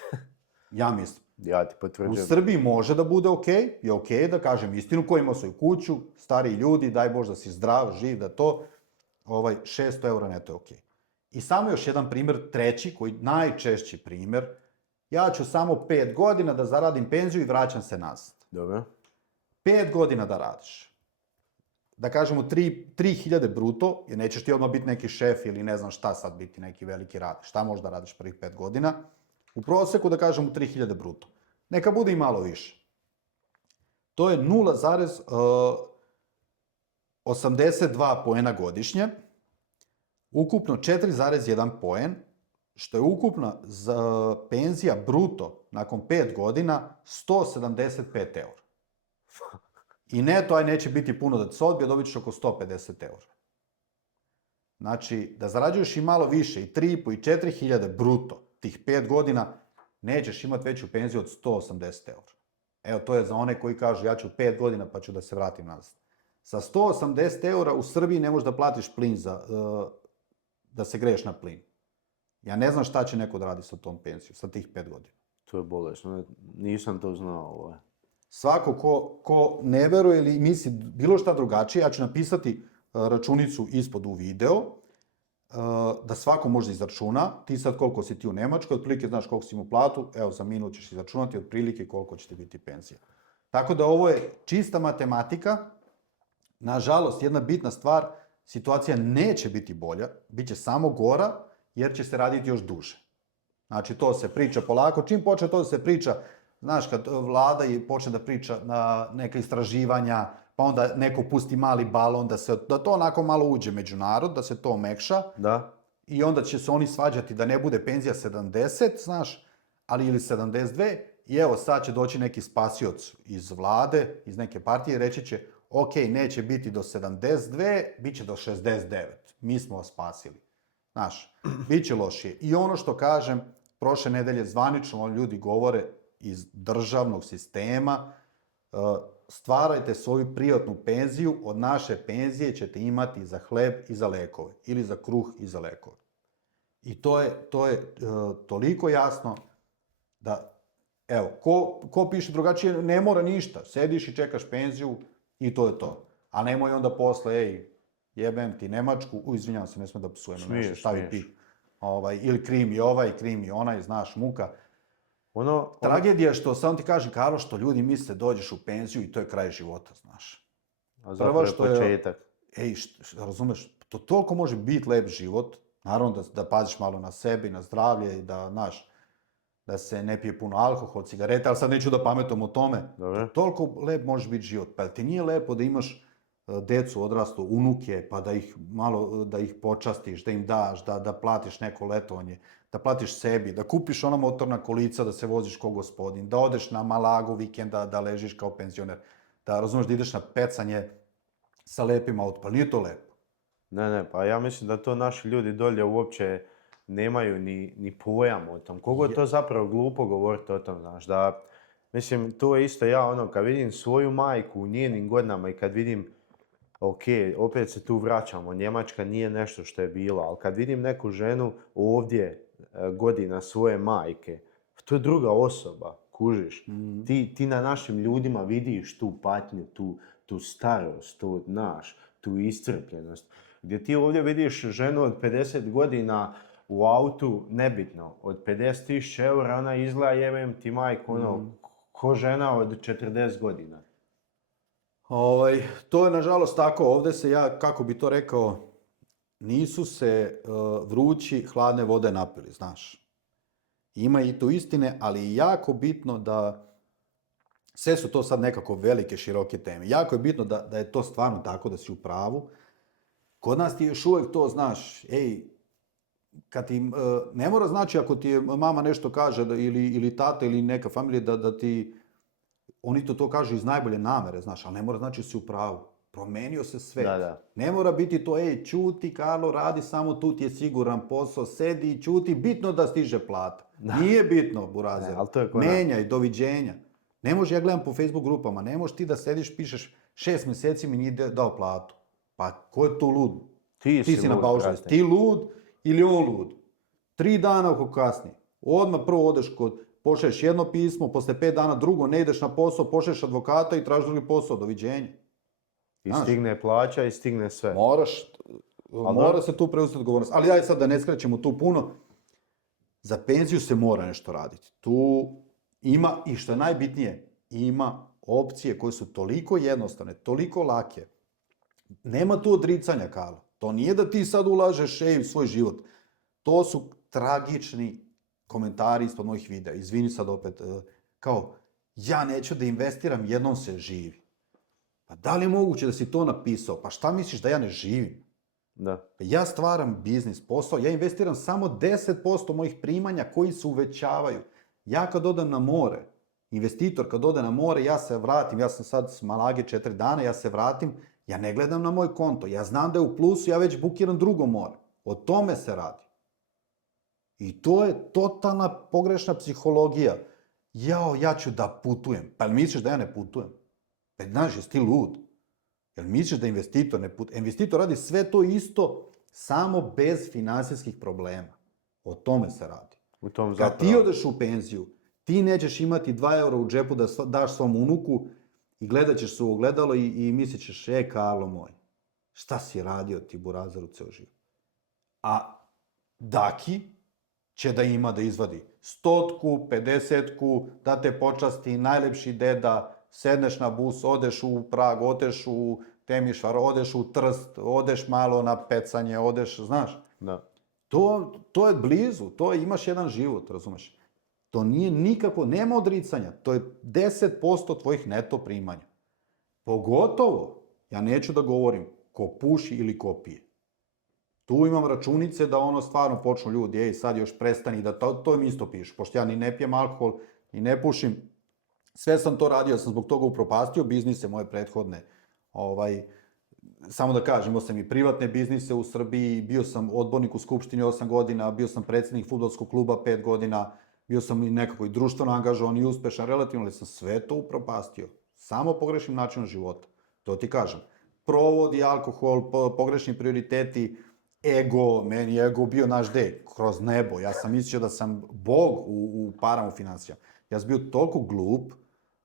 Ja mislim. Ja ti potvrđujem. U Srbiji može da bude okej, je okej da kažem istinu, ko ima svoju kuću, stariji ljudi, daj Bože da si zdrav, živ, da to, 600 eura neto je okej. I samo još jedan primjer, treći, koji najčešći primjer, ja ću samo 5 godina da zaradim penziju i vraćam se nazad. Dobro. 5 godina da radiš. Da kažemo 3.000 bruto, jer nećeš ti odmah biti neki šef ili ne znam šta sad biti neki veliki rad. Šta možda radiš prvih 5 godina? U prosjeku da kažemo 3.000 bruto. Neka bude i malo više. To je 0,82 poena godišnje, ukupno 4,1 poen, što je ukupna penzija bruto nakon 5 godina 175 eura. I neto, aj neće biti puno da se odbije, dobit ćeš oko 150 eura. Znači, da zarađuješ i malo više, i 3,5 i 4.000 bruto, tih 5 godina, nećeš imati veću penziju od 180 eura. Evo, to je za one koji kažu, ja ću 5 godina pa ću da se vratim nazad. Sa 180 eura u Srbiji ne možeš da platiš plin da se greješ na plin. Ja ne znam šta će neko da radi sa tom penzijom, sa tih 5 godina. To je bolesno, nisam to znao. Svako ko ne veruje ili misli bilo šta drugačije, ja ću napisati računicu ispod u video, da svako može izračuna. Ti sad koliko si ti u Nemačkoj, otprilike znaš koliko si mu platu, evo za minut ćeš izračunati otprilike koliko će ti biti penzija. Tako da ovo je čista matematika. Nažalost, jedna bitna stvar, situacija neće biti bolja, bit će samo gora, jer će se raditi još duže. Znači, to se priča polako. Čim počne to da se priča, znaš, kad vlada počne da priča na neka istraživanja, pa onda neko pusti mali balon, da to onako malo uđe među narod, da se to omekša. Da. I onda će se oni svađati da ne bude penzija 70, znaš, ali ili 72. I evo, sad će doći neki spasioc iz vlade, iz neke partije, reći će, ok, neće biti do 72, bit će do 69. Mi smo vas spasili. Znaš, bit će lošije. I ono što kažem, prošle nedelje zvanično ljudi govore iz državnog sistema, stvarajte svoju privatnu penziju, od naše penzije ćete imati za hleb i za lekove. Ili za kruh i za lekove. I to je toliko jasno da, evo, ko piše drugačije, ne mora ništa. Sediš i čekaš penziju i to je to. A nemoj onda posle, jebem ti Nemačku, izvinjavam se, ne smem da psujem. Smiješ. Ili krim i ovaj, krim i onaj, znaš, muka. Tragedija je što, samo ti kažem, Karlo, što ljudi misle dođeš u penziju i to je kraj života, znaš. A zapravo je početak. Razumeš, to toliko može biti lep život, naravno da paziš malo na sebi, na zdravlje i da, znaš, da se ne pije puno alkohol, cigarete, ali sad neću da pametom o tome. Toliko lep može biti život. Pa ti nije lepo da imaš decu odraslu, unuke, pa da ih počastiš, da im daš, da platiš neko letovanje, da platiš sebi, da kupiš ona motorna kolica, da se voziš kao gospodin, da odeš na Malagu vikenda, da ležiš kao penzioner, da razumeš da ideš na pecanje sa lepim autom, pa nije to lepo. Ne, pa ja mislim da to naši ljudi dolje uopće nemaju ni pojam o tom. Koliko je to zapravo glupo govoriti o tom, znaš, da, mislim, to je isto ja, kad vidim svoju majku u njenim godinama i kad vidim, ok, opet se tu vraćamo, Njemačka nije nešto što je bilo, ali kad vidim neku ženu ovdje godina svoje majke, to je druga osoba, kužiš. Ti na našim ljudima vidiš tu patnju, tu starost, tu iscrpljenost. Gdje ti ovdje vidiš ženu od 50 godina u autu, nebitno, od 50.000 eura, ona izgleda, jebem ti majku, ko žena od 40 godina. To je nažalost tako, ovdje se kako bi to rekao, nisu se vrući hladne vode napili, znaš. Ima i tu istine, ali je jako bitno da, sve su to sad nekako velike, široke teme, jako je bitno da je to stvarno tako, da si u pravu. Kod nas ti još uvijek to, znaš, kad ti, ne mora znači ako ti mama nešto kaže ili tata ili neka familija da ti, oni to kažu iz najbolje namere, znaš, ali ne mora znači da si u pravu. Promenio se svet. Da. Ne mora biti to, ćuti Karlo, radi samo tu ti je siguran posao, sedi i ćuti, bitno da stiže plata. Da. Nije bitno, burazer. Menjaj, doviđenja. Ne može, ja gledam po Facebook grupama, ne možeš ti da sediš, pišeš 6 mjeseci mi nije dao platu. Pa ko je tu lud? Ti si na paužalici. Ti lud ili on lud? 3 dana ako kasni. Odmah prvo odeš pošalješ jedno pismo, posle 5 dana drugo, ne ideš na posao, pošalješ advokata i tražiš drugi posao, doviđenja. I stigne plaća i stigne sve. Mora se tu preuzeti odgovornost. Ali daj sad da ne skrećemo tu puno. Za penziju se mora nešto raditi. Tu ima, i što je najbitnije, ima opcije koje su toliko jednostavne, toliko lake. Nema tu odricanja, Karlo. To nije da ti sad ulažeš svoj život. To su tragični komentari ispod mojih videa. Izvini sad opet. Kao, ja neću da investiram, jednom se živi. Pa da li je moguće da si to napisao? Pa šta misliš da ja ne živim? Da. Ja stvaram biznis, posao, ja investiram samo 10% mojih primanja koji se uvećavaju. Ja kad odem na more, investitor kad ode na more, ja se vratim, ja sam sad s Malage 4 dana, ja se vratim, ja ne gledam na moj konto, ja znam da je u plusu, ja već bukiram drugo more. O tome se radi. I to je totalna pogrešna psihologija. Jao, ja ću da putujem. Pa jel misliš da ja ne putujem? Pa znaš, jesi ti lud? Jel misliš da investitor ne putuje? Investitor radi sve to isto, samo bez finansijskih problema. O tome se radi. U tom Kad ti odeš u penziju, ti nećeš imati 2 eura u džepu da daš svom unuku i gledat ćeš se u ogledalo i mislit ćeš, Karlo moj, šta si radio ti burazeru ceo život? A Daki će da ima da izvadi 100-ku, 50-ku, da te počasti, najlepši deda, sedneš na bus, odeš u Prag, odeš u Temišvar, odeš u Trst, odeš malo na pecanje, odeš, znaš. Da. To je blizu, imaš jedan život, razumeš? To nije nikako, nema odricanja, to je 10% tvojih neto primanja. Pogotovo, ja neću da govorim ko puši ili ko pije. Tu imam računice da ono stvarno počnu ljudi, sad još prestani, da to im isto pišu, pošto ja ni ne pijem alkohol, ni ne pušim, sve sam to radio, sam zbog toga upropastio biznise moje prethodne. Samo da kažem, imao sam i privatne biznise u Srbiji, bio sam odbornik u Skupštini 8 godina, bio sam predsjednik fudbalskog kluba 5 godina, bio sam i nekako i društveno angažovan i uspešan relativno, ali sam sve to upropastio. Samo pogrešnim načinom života. To ti kažem. Provodi, alkohol, pogrešni prioriteti, ego, meni je ego bio naš dek, kroz nebo. Ja sam mislio da sam bog u parama, u financijama. Ja sam bio toliko glup,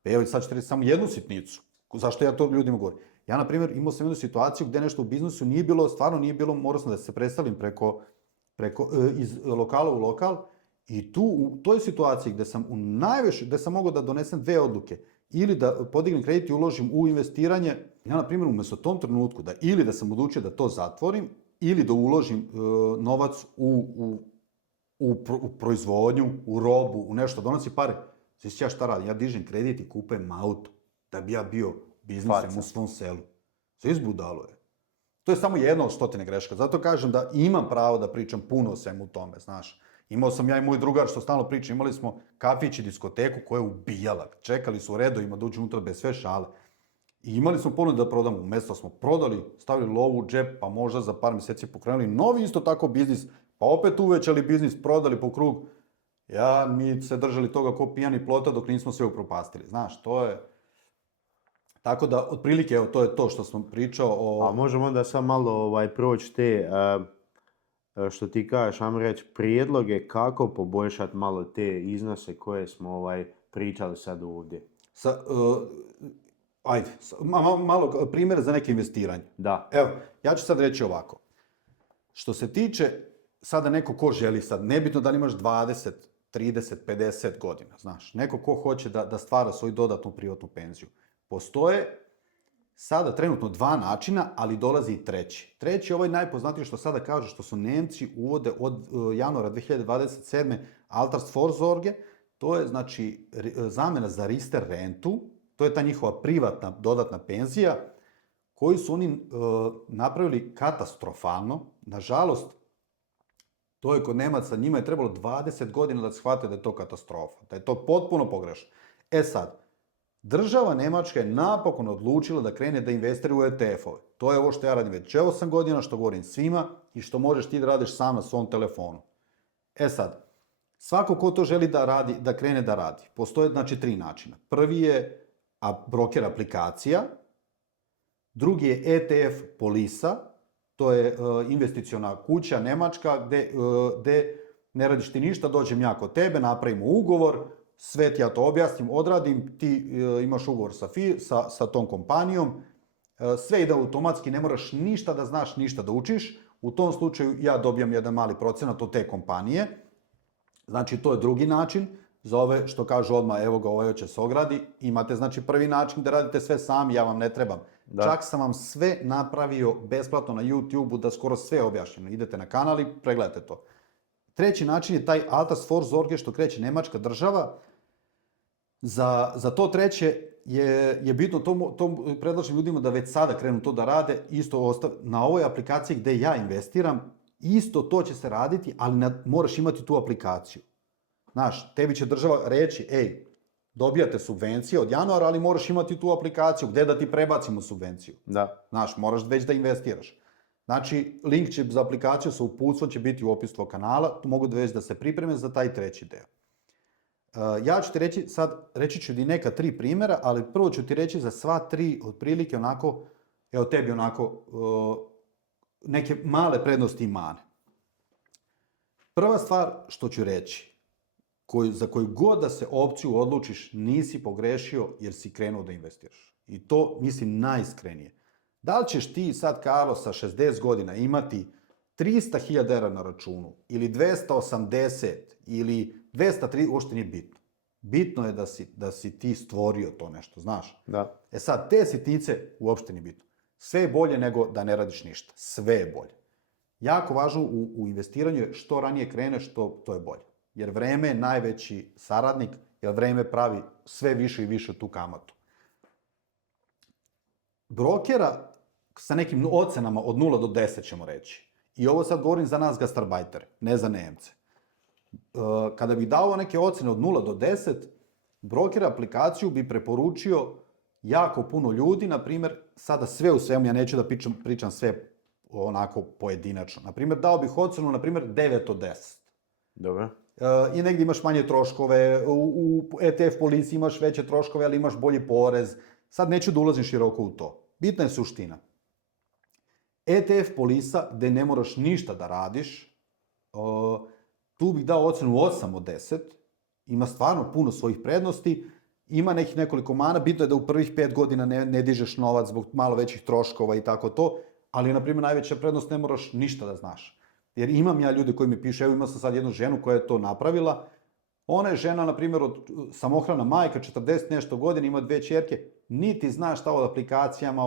evo sad ću reći samo jednu sitnicu. Zašto ja to ljudima govorim? Ja, na primjer, imao sam jednu situaciju gde nešto u biznisu stvarno nije bilo, morao sam da se preselim iz lokala u lokal i tu, u toj situaciji gde sam gde sam mogao da donesem 2 odluke, ili da podignem kredit i uložim u investiranje, ja, na primjer, umesto tom trenutku, ili da sam odlučio da to zatvorim, ili da uložim novac u proizvodnju, u robu, u nešto, donosi pare. Znači, ja šta radim? Ja dižem kredit i kupujem auto, da bi ja bio biznisem u svom selu. Sve izbudalo je. To je samo jedna od 100 greška. Zato kažem da imam pravo da pričam puno o svemu tome, znaš. Imao sam ja i moj drugar što stalno priča, imali smo kafić i diskoteku koja je ubijala. Čekali su u redovima da uđu unutra bez sve šale. I imali smo ponudu da prodamo. Umesto smo prodali, stavili lovu u džep, pa možda za par mjeseci pokrenuli novi isto tako biznis, pa opet uvećali biznis, prodali po krug. Mi se držali toga ko pijani plota dok nismo sve upropastili. Znaš, to je... Tako da, otprilike, evo, to je to što sam pričao o... A možemo onda sad malo proći te, što ti kažeš, ajmo reći, prijedloge kako poboljšati malo te iznose koje smo pričali sad ovdje. Malo primjera za neke investiranje. Da. Evo, ja ću sad reći ovako. Što se tiče sada neko ko želi sad, nebitno da li imaš 20, 30, 50 godina, znaš, neko ko hoće da stvara svoju dodatnu privatnu penziju. Postoje sada trenutno 2 načina, ali dolazi i treći. Treći je ovaj najpoznatiji što sada kažu, što su Nemci uvode od januara 2027. Altersvorsorge. To je znači zamena za Riester rentu, to je ta njihova privatna dodatna penzija, koju su oni napravili katastrofalno. Nažalost, to je kod Nemaca, njima je trebalo 20 godina da shvate da je to katastrofa, da je to potpuno pogrešno. Sad, država Nemačka je napokon odlučila da krene da investira u ETF-ove. To je ovo što ja radim već 8 godina, što govorim svima i što možeš ti da radiš sam na svom telefonu. Sad, svako ko to želi da radi, da krene da radi, postoje znači 3 načina. Prvi je broker aplikacija, drugi je ETF polisa, to je investiciona kuća Nemačka gde ne radiš ti ništa, dođem ja kod tebe, napravimo ugovor, sve ti ja to objasnim, odradim, ti imaš ugovor sa tom kompanijom, sve ide automatski, ne moraš ništa da znaš, ništa da učiš. U tom slučaju ja dobijam jedan mali procenat od te kompanije. Znači, to je drugi način. Za ove što kažu odmah, evo ga, ovaj će se ogradi. Imate, znači, prvi način da radite sve sami, ja vam ne trebam. Da. Čak sam vam sve napravio besplatno na YouTube-u, da skoro sve objašnjeno. Idete na kanal i pregledajte to. Treći način je taj Altersvorsorge što kreće Nemačka država. Za to treće je bitno, to predlažem ljudima da već sada krenu to da rade, isto na ovoj aplikaciji gde ja investiram, isto to će se raditi, ali moraš imati tu aplikaciju. Znaš, tebi će država reći, ej, dobijate subvencije od januara, ali moraš imati tu aplikaciju, gde da ti prebacimo subvenciju. Da. Znaš, moraš već da investiraš. Znači, link za aplikaciju sa uputstvom će biti u opisu tvojeg kanala, tu mogu već da se pripreme za taj treći deo. Ja ću ti reći, reći ću ti neka 3 primjera, ali prvo ću ti reći za sva 3 otprilike onako, evo tebi onako, neke male prednosti i mane. Prva stvar što ću reći, za koju god da se opciju odlučiš, nisi pogrešio jer si krenuo da investiraš. I to mislim najiskrenije. Da li ćeš ti sad, Karlo, sa 60 godina imati 300.000 € na računu ili 280 ili 230, uopšte nije bitno. Bitno je da si ti stvorio to nešto, znaš? Da. E sad, te sitnice uopšte nije bitno. Sve je bolje nego da ne radiš ništa. Sve je bolje. Jako važno u investiranju je što ranije kreneš, to je bolje. Jer vreme je najveći saradnik, jer vreme pravi sve više i više tu kamatu. Brokera sa nekim ocenama od 0 do 10 ćemo reći. I ovo sad govorim za nas gastarbajtere, ne za Nemce. Kada bih dao neke ocene od 0 do 10, broker aplikaciju bi preporučio jako puno ljudi, na primjer, sada sve u svemu, ja neću da pričam sve onako pojedinačno. Na primjer, dao bih ocenu, na primjer, 9 od 10. Dobro. I negdje imaš manje troškove, u ETF policiji imaš veće troškove, ali imaš bolji porez. Sad neću da ulazim široko u to. Bitna je suština. ETF polisa, gde ne moraš ništa da radiš, tu bih dao ocenu 8 od 10. Ima stvarno puno svojih prednosti. Ima nekih nekoliko mana. Bitno je da u prvih 5 godina ne dižeš novac zbog malo većih troškova i tako to. Ali, na primjer, najveća prednost, ne moraš ništa da znaš. Jer imam ja ljude koji mi pišu, evo imao sam sad jednu ženu koja je to napravila. Ona je žena, na primjer, samohrana majka, 40 nešto godina, ima 2 ćerke, niti zna šta o aplikacijama,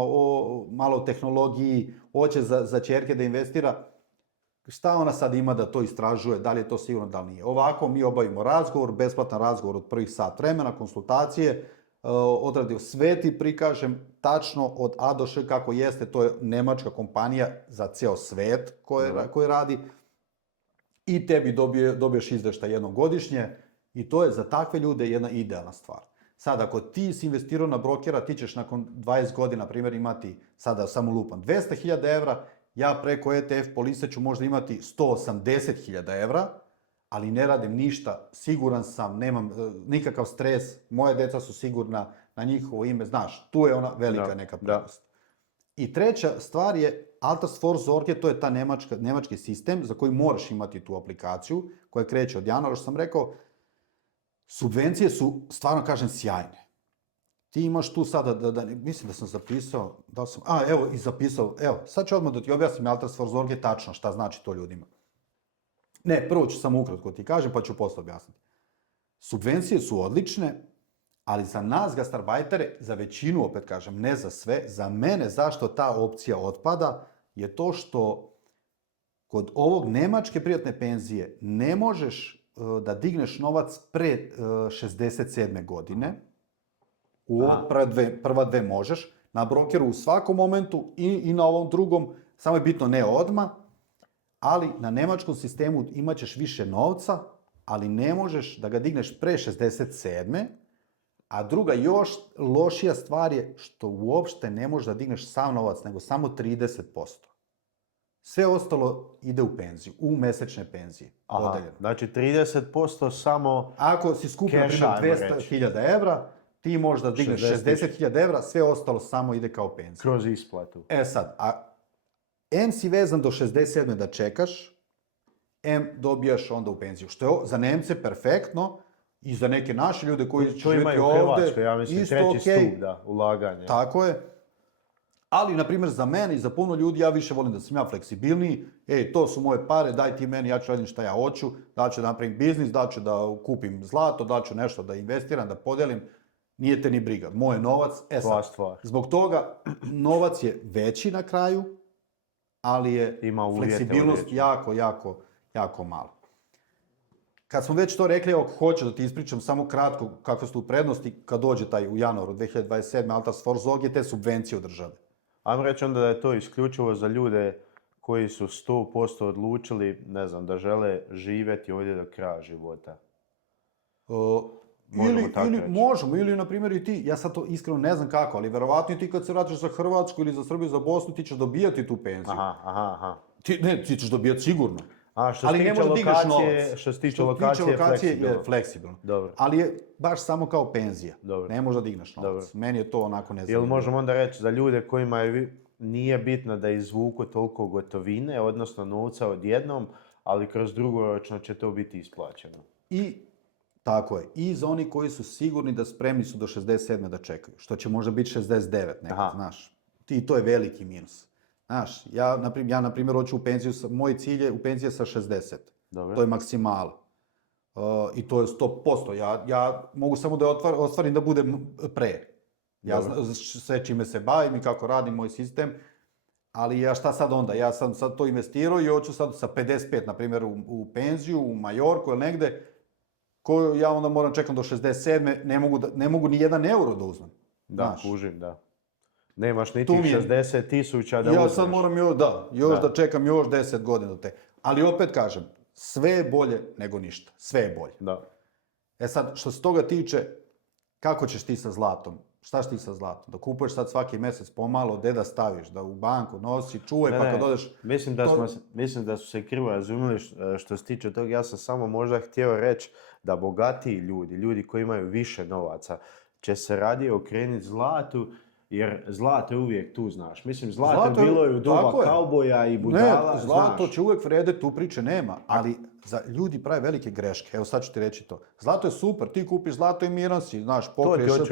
malo o tehnologiji, hoće za ćerke da investira. Šta ona sad ima da to istražuje, da li je to sigurno, da li nije. Ovako mi obavimo razgovor, besplatan razgovor od prvih sat vremena, konsultacije, odradio sve ti prikažem tačno od A do Š kako jeste, to je nemačka kompanija za ceo svet koji radi i tebi dobiješ izveštaj jednom godišnje i to je za takve ljude jedna idealna stvar. Sad, ako ti si investirao na brokera, ti ćeš nakon 20 godina, na primjer, imati, sada samo lupam, 200.000 €, ja preko ETF polise ću možda imati 180.000 €, ali ne radim ništa, siguran sam, nemam nikakav stres, moje deca su sigurna na njihovo ime, znaš, tu je ona velika neka prednost. I treća stvar je Altersvorsorge, to je ta nemački sistem za koji moraš imati tu aplikaciju, koja kreće od januara, što sam rekao, subvencije su, stvarno kažem, sjajne. Ti imaš tu sada, mislim da sam zapisao, sad ću odmah da ti objasnim Altersvorsorge tačno šta znači to ljudima. Ne, prvo ću samo ukratko ti kažem, pa ću posle objasniti. Subvencije su odlične, ali za nas gastarbajtere, za većinu, opet kažem, ne za sve, za mene zašto ta opcija otpada, je to što kod ovog nemačke privatne penzije ne možeš da digneš novac pre 67. godine. U prva dve možeš, na brokeru u svakom momentu i na ovom drugom, samo je bitno ne odmah, ali na nemačkom sistemu imat ćeš više novca, ali ne možeš da ga digneš pre 67. A druga još lošija stvar je što uopšte ne možeš da digneš sam novac, nego samo 30%. Sve ostalo ide u penziju, u mesečne penzije. Aha, znači 30% samo ako si skupio, na primjer, 200.000 €, ti možeš da digneš 60.000 €, sve ostalo samo ide kao penzija. Kroz isplatu. E sad, M si vezan do 67. da čekaš, M dobijaš onda u penziju. Što je za Nemce perfektno i za neke naše ljude koji će živjeti ovde, ja mislim, isto treći okej. stup, da, ulaganje. Tako je. Ali, na primjer, za mene i za puno ljudi, ja više volim da sam ja fleksibilniji. To su moje pare, daj ti meni, ja ću radim šta ja hoću, da ću da napravim biznis, da ću da kupim zlato, da ću nešto da investiram, da podelim. Nije te ni briga. Moj novac, zbog toga novac je veći na kraju, ali je fleksibilnost jako, jako, jako malo. kad smo već to rekli, ako hoće da ti ispričam samo kratko kakve su tu prednosti kad dođe taj u januaru 2027. Altars Forzog je te subvencije od države. Ajmo reći onda da je to isključivo za ljude koji su 100% odlučili, ne znam, da žele živjeti ovdje do kraja života. Možemo tako reći. Možemo, ili na primjer i ti, ja sad to iskreno ne znam kako, ali verovatno i ti kad se vratiš za Hrvatsku ili za Srbiju, za Bosnu, ti ćeš dobijati tu penziju. Aha. Ti ćeš dobijati sigurno. A što Ali se ne tiče možeš da digneš lokacije, novac. što se tiče lokacije je fleksibilno. Dobro. Ali je baš samo kao penzija. Dobro. Ne možeš da digneš novac. Dobro. Meni je to onako Jel nezanimljivo. možemo onda reći za ljude kojima nije bitno da izvuku toliko gotovine, odnosno novca odjednom, ali kroz dugoročno će to biti isplaćeno. I tako je. I za oni koji su sigurni da spremni su do 67. da čekaju. Što će možda biti 69 nekad, znaš. I to je veliki minus. Znaš, ja na primjer hoću u penziju, moj cilj je u penzije sa 60. Dobro. To je maksimala. I to je 100%. Ja mogu samo da ostvarim da budem pre. Ja znam sve čime se bavim i kako radim moj sistem. Ali ja šta sad onda? Ja sam sad to investirao i hoću sad sa 55, na primjer, u penziju, u Majorku ili negde, koju ja onda moram čekam do 67. Ne mogu ni 1 euro da uzmem. Da, znaš. kužim, da. Nemaš niti 60.000 da uzmeš. Ja sad moram da čekam još 10 godina do te. Ali opet kažem, sve je bolje nego ništa. Sve je bolje. Da. E sad, što se toga tiče, kako ćeš ti sa zlatom? Šta ćeš ti sa zlatom? Da kupuješ sad svaki mjesec pomalo, gdje da staviš, da u banku nosi, čuvaj, pa kad odeš... Mislim da su se krivo razumjeli što se tiče toga. Ja sam samo možda htio reći da bogatiji ljudi koji imaju više novaca, će se radije okrenuti zlatu, jer zlato je uvijek tu, znaš. Mislim, zlato je bilo i u doba kauboja i budala, ne, zlato će uvijek vrijediti, tu priče nema, ali ljudi prave velike greške. Evo sad ću ti reći to. Zlato je super, ti kupiš zlato i miran si, znaš,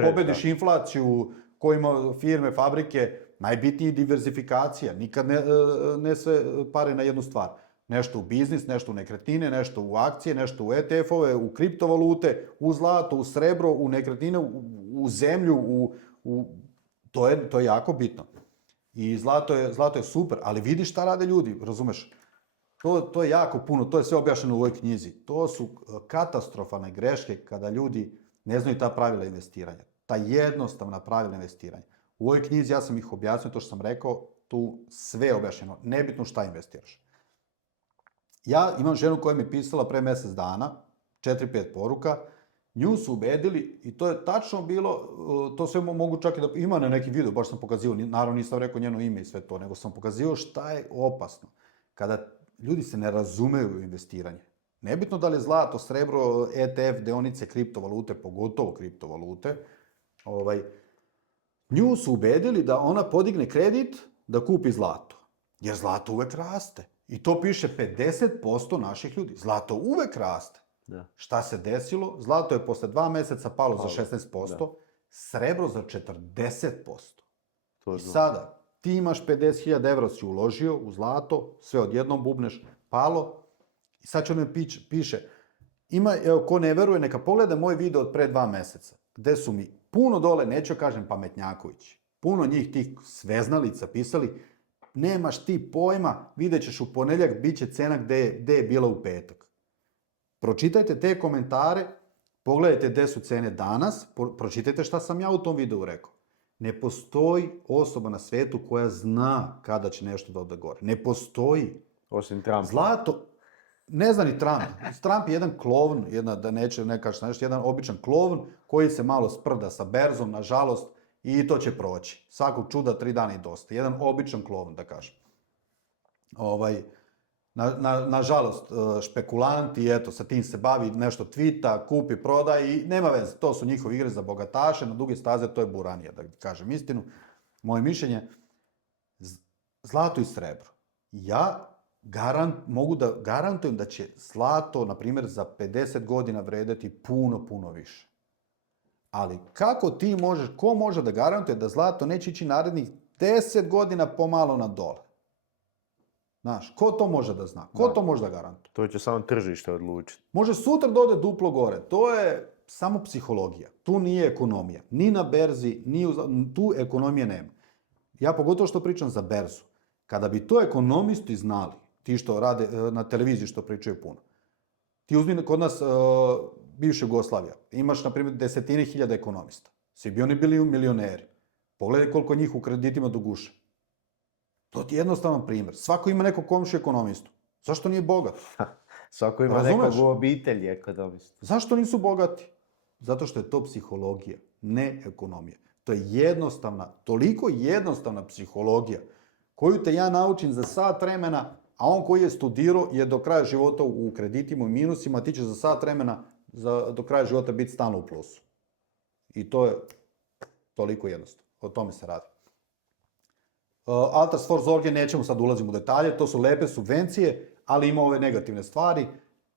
pobediš inflaciju, ko ima firme, fabrike, najbitnije diverzifikacija, nikad ne sve pare na jednu stvar. Nešto u biznis, nešto u nekretnine, nešto u akcije, nešto u ETF-ove, u kriptovalute, u zlato, u srebro, u nekretnine, u zemlju, to je jako bitno. I zlato je super, ali vidi šta rade ljudi, razumeš? To je jako puno, to je sve objašnjeno u ovoj knjizi. To su katastrofalne greške kada ljudi ne znaju ta pravila investiranja. Ta jednostavna pravila investiranja. U ovoj knjizi ja sam ih objasnio, to što sam rekao, tu sve je objašnjeno. Nebitno šta investiraš. Ja imam ženu koja mi je pisala pre mjesec dana, 4-5 poruka, nju su ubedili i to je tačno bilo, to sve mogu čak i da ima na neki video, baš sam pokazivao, naravno nisam rekao njeno ime i sve to, nego sam pokazivao šta je opasno. Kada ljudi se ne razumeju u investiranje. Nebitno da li je zlato, srebro, ETF, dionice, kriptovalute, pogotovo kriptovalute, nju su ubedili da ona podigne kredit da kupi zlato. Jer zlato uvek raste. I to piše 50% naših ljudi. Zlato uvek raste. Da. Šta se desilo? Zlato je posle 2 mjeseca palo za 16%, da. Srebro za 40%. I sada, ti imaš 50.000 evra si uložio u zlato, sve odjednom bubneš, palo. I sad će mi piše, ko ne veruje, neka pogleda moj video od pre 2 mjeseca, gde su mi puno dole, neću kažem pametnjaković, puno njih tih sveznalica pisali, nemaš ti pojma, vidjet ćeš u ponedjeljak, bit će cena gde je bila u petak. Pročitajte te komentare, pogledajte gde su cene danas, pročitajte šta sam ja u tom videu rekao. Ne postoji osoba na svijetu koja zna kada će nešto da ode gore. Ne postoji. Osim Trumpa. Zlato, ne zna ni Trump. Trump je jedan klovn, jedan običan klovn koji se malo sprda sa berzom, nažalost, i to će proći. Svakog čuda 3 dana i dosta. Jedan običan klovn, da kažem. Nažalost, špekulanti, eto, sa tim se bavi, nešto tvita, kupi, prodaj i nema veze. To su njihove igre za bogataše, na duge staze to je buranija, da kažem istinu. Moje mišljenje, zlato i srebro. Ja mogu da garantujem da će zlato, na primjer, za 50 godina vredeti puno, puno više. Ali kako ti možeš, ko može da garantuje da zlato neće ići narednih 10 godina pomalo na dole? Znaš, ko to može da zna? Ko to može da garantuje? To će samo tržište odlučiti. Može sutra da ode duplo gore. To je samo psihologija. Tu nije ekonomija. Ni na berzi, tu ekonomije nema. Ja pogotovo što pričam za berzu. Kada bi to ekonomisti znali, ti što rade na televiziji što pričaju puno, Ti uzmi kod nas bivša Jugoslavija. Imaš, na primjer, desetine hiljada ekonomista. Svi bi oni bili milioneri. Pogledaj koliko njih u kreditima do guše. To ti je jednostavan primjer. Svako ima nekog komšiju ekonomistu. Zašto nije bogat? Svako ima Razumeš? nekog u obitelji ekonomista. Zašto nisu bogati? Zato što je to psihologija, ne ekonomija. To je jednostavna, toliko jednostavna psihologija koju te ja naučim za sat vremena, a on koji je studirao je do kraja života u kreditima i minusima, a ti ćeš za sat vremena do kraja života biti stalno u plusu. I to je toliko jednostavno. O tome se radi. Alters for Sorge, nećemo sad ulaziti u detalje, to su lepe subvencije, ali ima ove negativne stvari.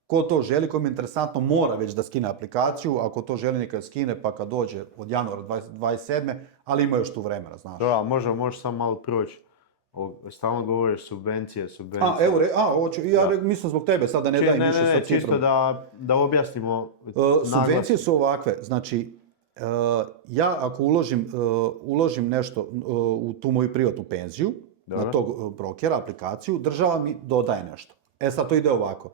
Ko to želi, ko im je interesantno, mora već da skine aplikaciju, ako to želi neka skine pa kad dođe od januara 27. ali ima još tu vremena, znaš. Da, možeš samo malo proći. Stalno govoriš subvencije. Mislim zbog tebe, sad da ne dajem više sa cifrom. Čisto da objasnimo. Subvencije su ovakve, znači, ja ako uložim nešto u tu moju privatnu penziju, na tog brokera, aplikaciju, država mi dodaje nešto. Sad to ide ovako.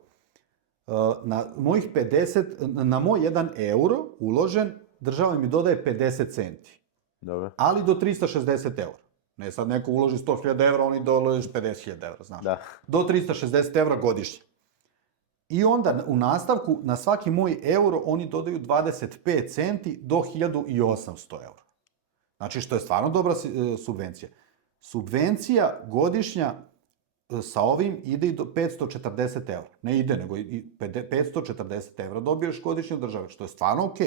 Na mojih 50, na moj 1 euro uložen, država mi dodaje 50 centi. Dobro. Ali do 360 eura. Ne sad neko uloži 100.000 eura, oni dolaže 50.000 eura, znaš. Da. Do 360 eura godišnje. I onda u nastavku na svaki moj euro oni dodaju 25 centi do 1800 eura. Znači što je stvarno dobra subvencija. Subvencija godišnja sa ovim ide i do 540 eura. Ne ide, nego i 540 eura dobiješ godišnje od države, što je stvarno ok.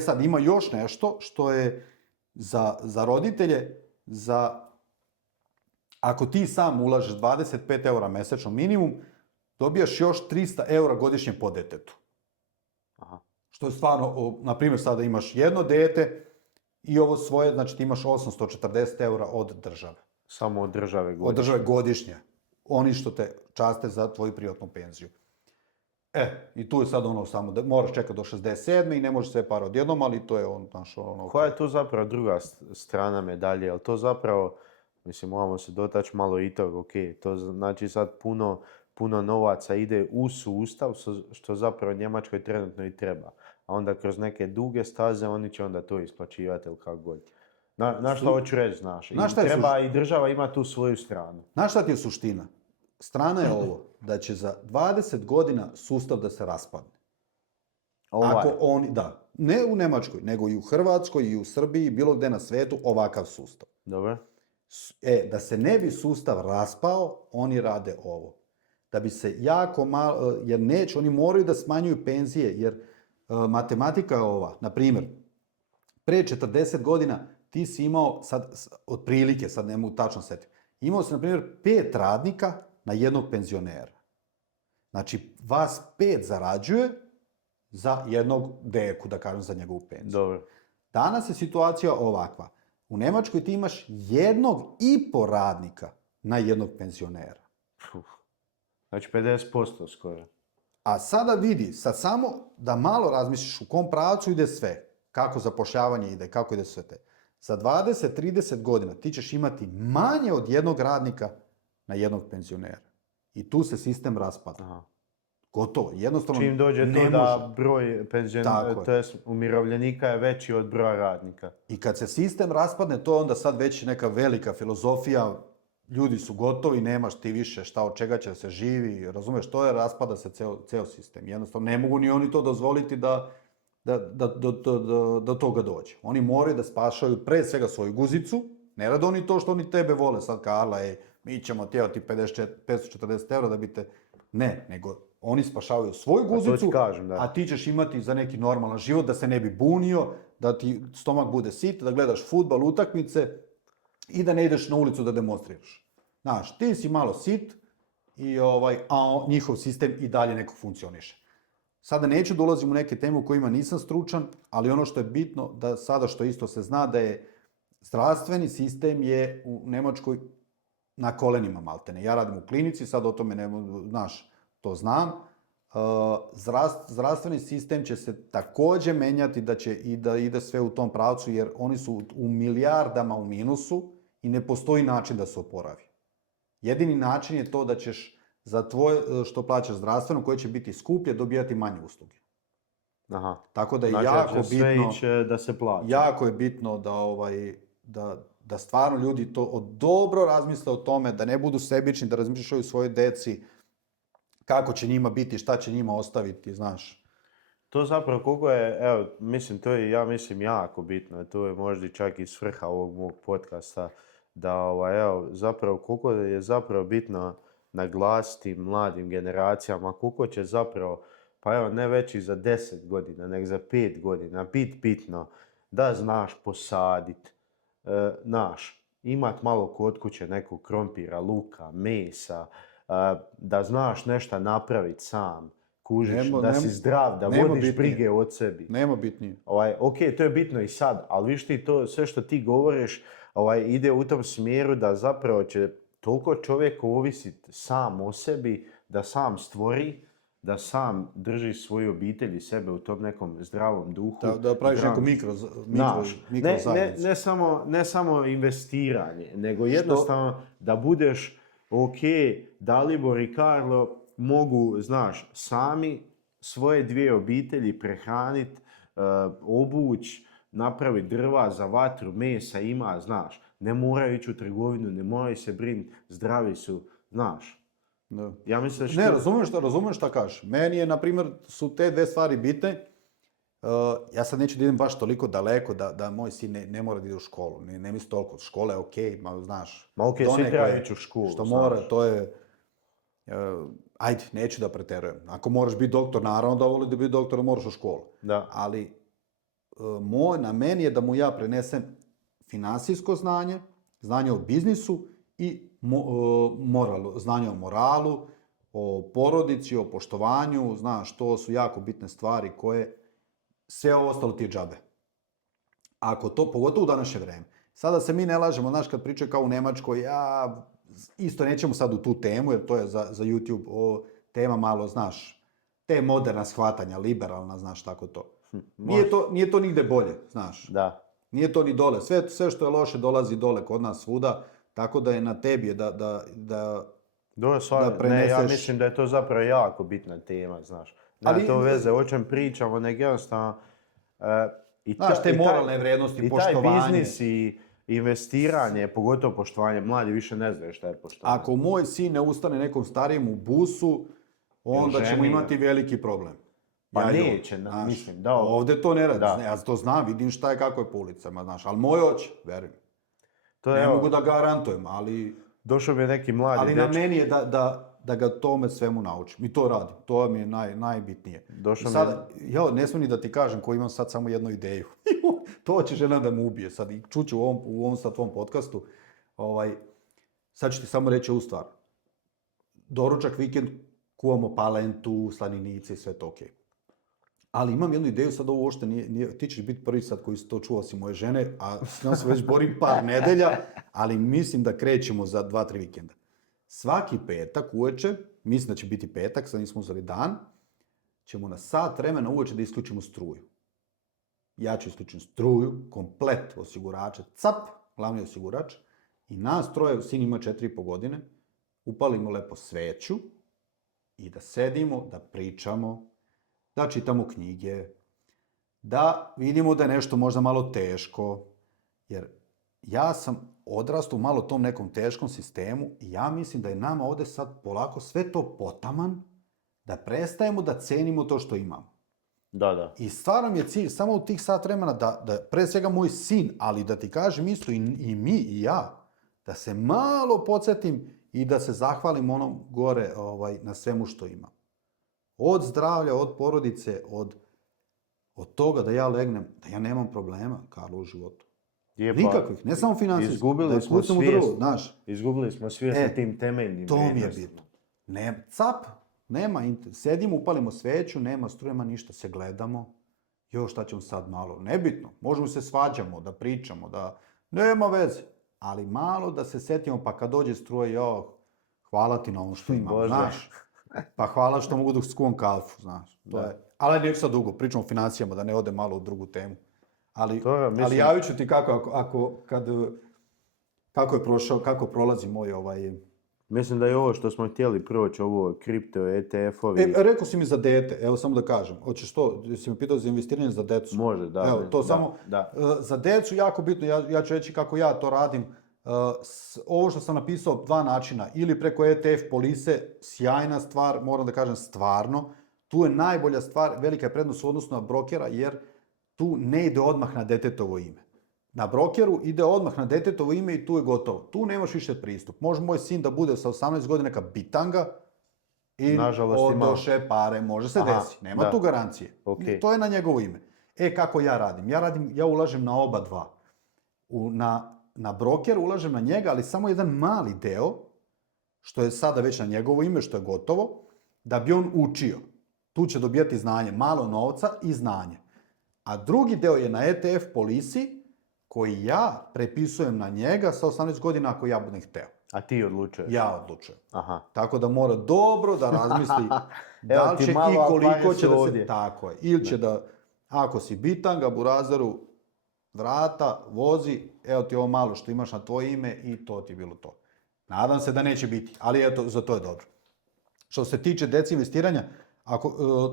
Sad ima još nešto što je za roditelje, ako ti sam ulažeš 25 eura mesečno minimum, dobijaš još 300 eura godišnje po detetu. Aha. Što je stvarno, na primjer, sada imaš jedno dete i ovo svoje, znači ti imaš 840 eura od države. Samo od države godišnje. Od države godišnje. Oni što te časte za tvoju privatnu penziju. I tu je sad samo da moraš čekati do 67. i ne možeš sve pare odjednom, ali to je Koja je tu zapravo druga strana medalje? Jel to zapravo, mislim, moramo se dotaći malo i tog, ok, to znači sad puno novaca ide u sustav, što zapravo Njemačkoj trenutno i treba. A onda kroz neke duge staze oni će onda to isplaćivati ili kako god. Na što hoću reći, znaš. I država ima tu svoju stranu. Znaš šta ti je suština? Strana je ovo, da će za 20 godina sustav da se raspadne. Ne u Njemačkoj, nego i u Hrvatskoj, i u Srbiji, bilo gdje na svijetu, ovakav sustav. Dobro. Da se ne bi sustav raspao, oni rade ovo. Da bi se jako malo, jer neće, oni moraju da smanjuju penzije, jer matematika je ova. Na primjer, pre 40 godina ti si imao, sad, otprilike, sad ne mogu tačno setiti, imao si, na primjer, 5 radnika na jednog penzionera. Znači, vas 5 zarađuje za jednog deku, da kažem, za njegovu penziju. Dobro. Danas je situacija ovakva. U Njemačkoj ti imaš 1,5 radnika na jednog penzionera. Znači 50% skoro. A sada vidi, sad samo da malo razmisliš u kom pravcu ide sve. Kako zapošljavanje ide, kako ide sve te. Za 20-30 godina ti ćeš imati manje od jednog radnika na jednog penzionera. I tu se sistem raspada. Aha. Gotovo, jednostavno čim dođe ne to da može. broj umirovljenika je veći od broja radnika. I kad se sistem raspadne, to je onda sad već neka velika filozofija, ljudi su gotovi, nemaš ti više šta od čega će se živi, razumeš, to je, raspada se ceo sistem. Jednostavno ne mogu ni oni to dozvoliti da do toga dođe. Oni moraju da spašaju pre svega svoju guzicu, ne rade oni to što oni tebe vole, sad Karla, mi ćemo tijeti 540 eura da bi te... Ne, nego oni spašavaju svoju guzicu, a ti ćeš imati za neki normalan život, da se ne bi bunio, da ti stomak bude sit, da gledaš fudbal, utakmice i da ne ideš na ulicu da demonstriraš. Znaš, ti si malo sit, a njihov sistem i dalje neko funkcioniše. Sada neću da ulazim u neke teme u kojima nisam stručan, ali ono što je bitno, da sada što isto se zna, da je zdravstveni sistem je u Njemačkoj na kolenima maltene. Ja radim u klinici, sad o tome to znam. Zdravstveni sistem će se također menjati da ide sve u tom pravcu, jer oni su u milijardama u minusu i ne postoji način da se oporavi. Jedini način je to da ćeš za tvoje što plaćaš zdravstveno, koje će biti skuplje, dobijati manje usluge. Aha. Tako da je Znači, jako će sve bitno, ići da se plaća. jako je bitno da stvarno ljudi to dobro razmisle o tome, da ne budu sebični, da razmišljaju o svojoj deci, kako će njima biti, šta će njima ostaviti, znaš. To zapravo koliko je, evo, mislim, to je, ja mislim, jako bitno. To je možda čak i svrha ovog mog podcasta, da, evo, zapravo, koliko je zapravo bitno naglasiti mladim generacijama, koliko će zapravo, pa evo, ne već i za 10 godina, nego za 5 godina, bit bitno da znaš posadit, znaš, imat malo kod kuće nekog krompira, luka, mesa, da znaš nešto napraviti sam, kužiš, da si zdrav, da vodiš brige od sebi. Nema bitnije. Ok, to je bitno i sad, ali viš ti to, sve što ti govoriš, ide u tom smjeru da zapravo će toliko čovjek ovisiti sam o sebi, da sam stvori, da sam drži svoju obitelj i sebe u tom nekom zdravom duhu. Da praviš neko mikro zajednicu. Ne samo investiranje, nego jednostavno da budeš ok, Dalibor i Karlo mogu, znaš, sami svoje 2 obitelji prehraniti, obući, napraviti drva za vatru, mesa ima, znaš. Ne moraju ići u trgovinu, ne moraju se brinuti, zdravi su, znaš. Da. Ja mislim Ne, razumem šta kažeš. Meni je, na primjer, su te 2 stvari bitne. Ja sad neću da idem baš toliko daleko da moj sin ne mora da ide u školu. Ne mislim toliko. Škola je okej, znaš. Ma okej, svi trebaju ići u školu. Što znaš. mora, to je... ajde, neću da preterujem. Ako moraš biti doktor, naravno da voli da biti doktor, da moraš u školu. Da. Ali na meni je da mu ja prenesem finansijsko znanje, znanje o biznisu i znanje o moralu, o porodici, o poštovanju, znaš, to su jako bitne stvari koje sve ovo ostalo ti je džabe. Ako to, pogotovo u današnje vreme. Sada se mi ne lažemo, znaš, kad pričaju kao u Nemačkoj, isto nećemo sad u tu temu, jer to je za YouTube tema malo, znaš, te moderna shvatanja, liberalna, znaš, tako to. Nije to nigde bolje, znaš. Da. Nije to ni dole. Sve što je loše dolazi dole kod nas svuda, tako da je na tebi da preneseš... Ja mislim da je to zapravo jako bitna tema, znaš. Nema to veze o čem pričamo, nego jednostavno... Znaš, te moralne vrijednosti, poštovanje. I taj biznis i investiranje, pogotovo poštovanje, mladi više ne znaju šta je poštovanje. Ako moj sin ne ustane nekom starijem u busu, onda ćemo imati veliki problem. Pa neće, mislim, da. Ovdje to ne radi, ja to znam, vidim šta je, kako je po ulicama, znaš, ali moj oče, verujem. Ne mogu da garantujem, ali... Došao mi je neki mladi ali na meni je da ga tome svemu naučim. I to radim, to mi je najbitnije. Ne smijem ni da ti kažem ko imam sad samo jednu ideju. To će žena da mu ubije sad. I čuću u ovom sad tvom podcastu. Sad ću ti samo reći ovu stvar. Doručak, vikend, kuvamo palentu, slaninice i sve to okej. Ali imam jednu ideju, sad ovo uopšte nije, ti ćeš biti prvi sad koji to čuo si moje žene, a s njom se već borim par nedelja, ali mislim da krećemo za 2-3 vikenda. Svaki petak uveče, mislim da će biti petak, sad nismo uzeli dan, ćemo na sat vremena uveče da isključimo struju. Ja ću isključiti struju, komplet osigurača, glavni osigurač, i nas troje, sin ima 4,5 godine, upalimo lepo sveću i da sedimo, da pričamo, da čitamo knjige, da vidimo da je nešto možda malo teško, jer ja sam odrastao u malo tom nekom teškom sistemu i ja mislim da je nama ovdje sad polako sve to potaman, da prestajemo da cenimo to što imamo. Da. I stvarno mi je cilj samo u tih sat vremena da pre svega moj sin, ali da ti kažem isto i mi i ja, da se malo podsjetim i da se zahvalim onom gore na svemu što imam. Od zdravlja, od porodice, od toga da ja legnem, da ja nemam problema, Karlo, u životu. Nikakvih, ne samo financijski. Izgubili smo svijest na tim temeljnim to mi je bitno. Nema, sedimo, upalimo sveću, nema strujema, ništa, se gledamo. Šta ćemo sad malo? Nebitno, možemo se svađamo, da pričamo, da nema veze. Ali malo da se setimo, pa kad dođe struja, hvala ti na ono što imam, znaš. Pa hvala što mogu da skuvam kafu, znaš. Ali neću sad dugo, pričamo o financijama, da ne ode malo u drugu temu. Ali javit ću ti kako prolazi moj Mislim da je ovo što smo htjeli proći, ovo kripto, ETF-ovi. Rekao si mi za dete, evo samo da kažem. Hoćeš to, si me pitao za investiranje za decu. Može, da. Evo, to da, samo, da. za decu jako bitno, ja ću reći kako ja to radim. Ovo što sam napisao, dva načina, ili preko ETF polise, sjajna stvar, moram da kažem stvarno. Tu je najbolja stvar, velika je prednost u odnosu na brokera, jer tu ne ide odmah na detetovo ime. Na brokeru ide odmah na detetovo ime i tu je gotovo. Tu nemaš više pristup. Može moj sin da bude sa 18 godina neka bitanga i odoše pare. Može se desiti. Nema tu garancije. Okay. To je na njegovo ime. Kako ja radim? Ja ulažem na oba dva. Na broker ulažem na njega, ali samo jedan mali deo, što je sada već na njegovo ime, što je gotovo, da bi on učio. Tu će dobijati znanje, malo novca i znanje. A drugi deo je na ETF polisi, koji ja prepisujem na njega sa 18 godina ako ja budem hteo. A ti odlučuješ? Ja odlučujem. Aha. Tako da mora dobro da razmisli da li će i koliko će da se... Tako je. Ili će da, ako si bitanga, burazeru, vrata, vozi, evo ti ovo malo što imaš na tvoje ime i to ti je bilo to. Nadam se da neće biti, ali eto, za to je dobro. Što se tiče deci investiranja,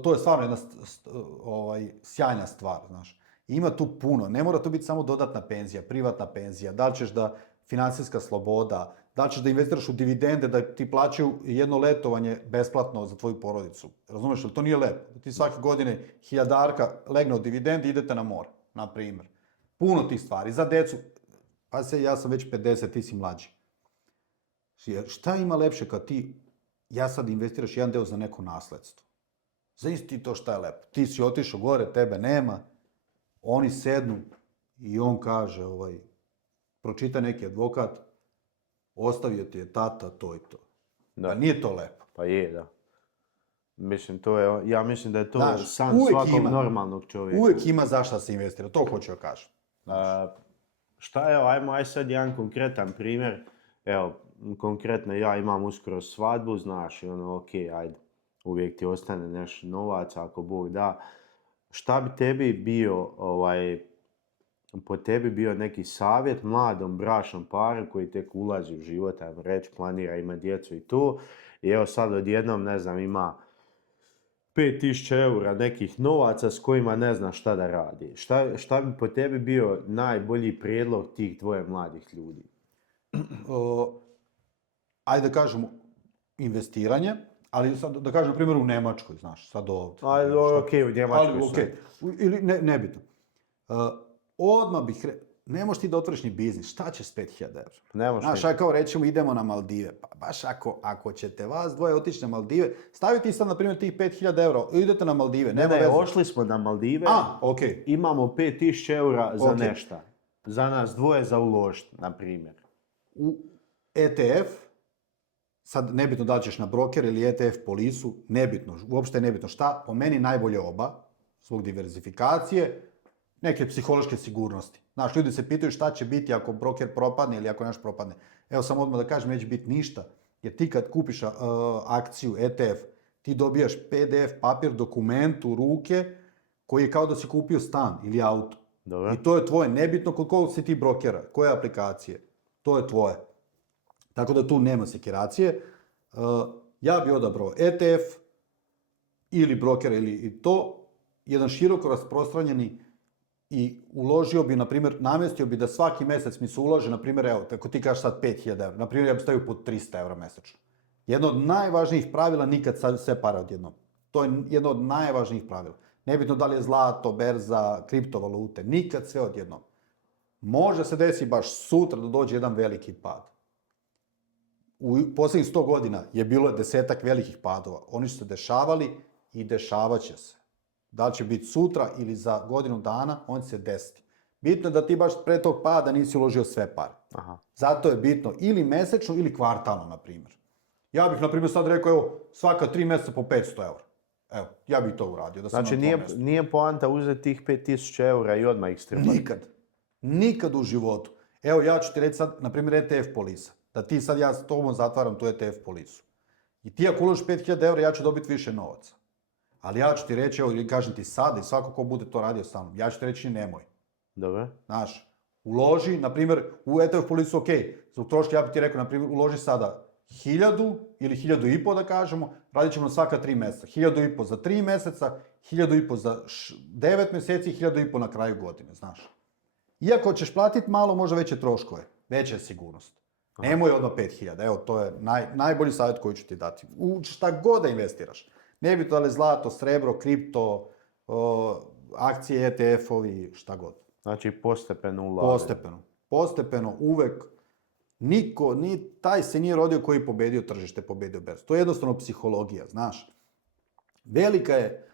to je stvarno jedna sjajna stvar, znaš. Ima tu puno, ne mora to biti samo dodatna penzija, privatna penzija, da li ćeš da finansijska sloboda, da li ćeš da investiraš u dividende, da ti plaćaju jedno letovanje besplatno za tvoju porodicu. Razumeš li? To nije lepo. Ti svake godine hiljadarka legne od dividendi i idete na more, na primjer. Puno tih stvari. Za decu, pa ja sam već 50, ti si mlađi. Šta ima lepše kad ja sad investiraš jedan deo za neko nasledstvo? Znaš ti to šta je lepo? Ti si otišao gore, tebe nema, oni sednu i on kaže, pročita neki advokat, ostavio ti je tata to i to. Da. Pa nije to lepo. Pa je, da. Mislim, ja mislim da je to san svakog normalnog čovjeka. Uvijek ima zašto se investira, to hoću da kažem. Šta je, aj sad jedan konkretan primjer. Evo, konkretno ja imam uskoro svadbu, znaš, i ajde, uvijek ti ostane nešto novaca, ako Bog da. Šta bi tebi bio, po tebi bio neki savjet mladom bračnom paru koji tek ulazi u život, ajmo reći, planira, ima djecu i to. I evo sad odjednom, ne znam, ima 5000 eura nekih novaca s kojima ne zna šta da radi. Šta bi po tebi bio najbolji prijedlog tih dvoje mladih ljudi? Ajde da kažemo investiranje, ali sad da kažem na primjer u Njemačkoj, znaš, sad ovdje. U Njemačkoj. Ili nebitno. Odmah bih ne možeš ti da otvoriš ni biznis, šta ćeš s 5000 eura? Znaš, kao rećemo idemo na Maldive, pa baš ako ćete vas dvoje otići na Maldive, staviti sad na primjer tih 5000 eura, idete na Maldive, nema veze. Ošli smo na Maldive, imamo 5000 eura za nešto, za nas dvoje za uložiti, na primjer. U ETF, sad nebitno da li ćeš na broker ili ETF polisu, nebitno, uopšte nebitno šta, po meni najbolje oba, zbog diverzifikacije, neke psihološke sigurnosti. Znaš, ljudi se pitaju šta će biti ako broker propadne ili ako naš propadne. Evo sam odmah da kažem, neće biti ništa. Jer ti kad kupiš akciju ETF, ti dobijaš PDF papir, dokument u ruke koji je kao da si kupio stan ili auto. Dobre. I to je tvoje. Nebitno koliko si ti brokera, koje aplikacije. To je tvoje. Tako da tu nema sekiracije. Ja bi odabrao ETF ili broker ili to. Jedan široko rasprostranjeni i uložio bi, na primjer, namjestio bi da svaki mjesec mi se ulože, na primjer, evo, ako ti kažeš sad 5000 eura, na primjer, ja bi stavio po 300 eura mjesečno. Jedno od najvažnijih pravila, nikad sve pare odjednom. To je jedno od najvažnijih pravila. Nebitno da li je zlato, berza, kriptovalute, nikad sve odjednom. Može se desiti baš sutra da dođe jedan veliki pad. U posljednjih 100 godina je bilo 10-ak velikih padova. Oni su se dešavali i dešavat će se. Da li će biti sutra ili za godinu dana, on će se desiti. Bitno je da ti baš pre tog pada nisi uložio sve pare. Aha. Zato je bitno ili mjesečno ili kvartalno, na primjer. Ja bih, na primjer, sad rekao, evo, svaka 3 mjeseca po 500 eura. Evo, ja bih to uradio. Da znači, nije poanta uzeti tih 5000 eura i odmah ih strpati. Nikad. Nikad u životu. Evo, ja ću ti reći sad, na primjer, ETF polisa. Da ti sad, ja s tobom zatvaram tu ETF polisu. I ti ako uložiš 5000 eura, ja ću dobiti više novaca. Ali ja ću ti reći, evo, ili kažem ti sada i svako ko bude to radio sa mnom, ja ću ti reći nemoj. Dobro. Znaš, uloži, na primjer, u ETF polisu, ok, zbog troška ja bih ti rekao, na primjer, uloži sada 1000 ili 1500 da kažemo, radit ćemo na svaka 3 mjeseca. 1500 za 3 mjeseca, 1500 za 9 mjeseci, 1500 na kraju godine, znaš. Iako ćeš platiti malo, možda veće troškove, veća je sigurnost. Nemoj odmah 5000, evo to je najbolji savjet koji ću ti dati. U šta god da investiraš. Ne bi to ali zlato, srebro, kripto, akcije, ETF-ovi, šta god. Znači postepeno ulaganje. Postepeno, uvek. Taj se nije rodio koji je pobedio tržište, pobedio berzu. To je jednostavno psihologija, znaš. Velika je,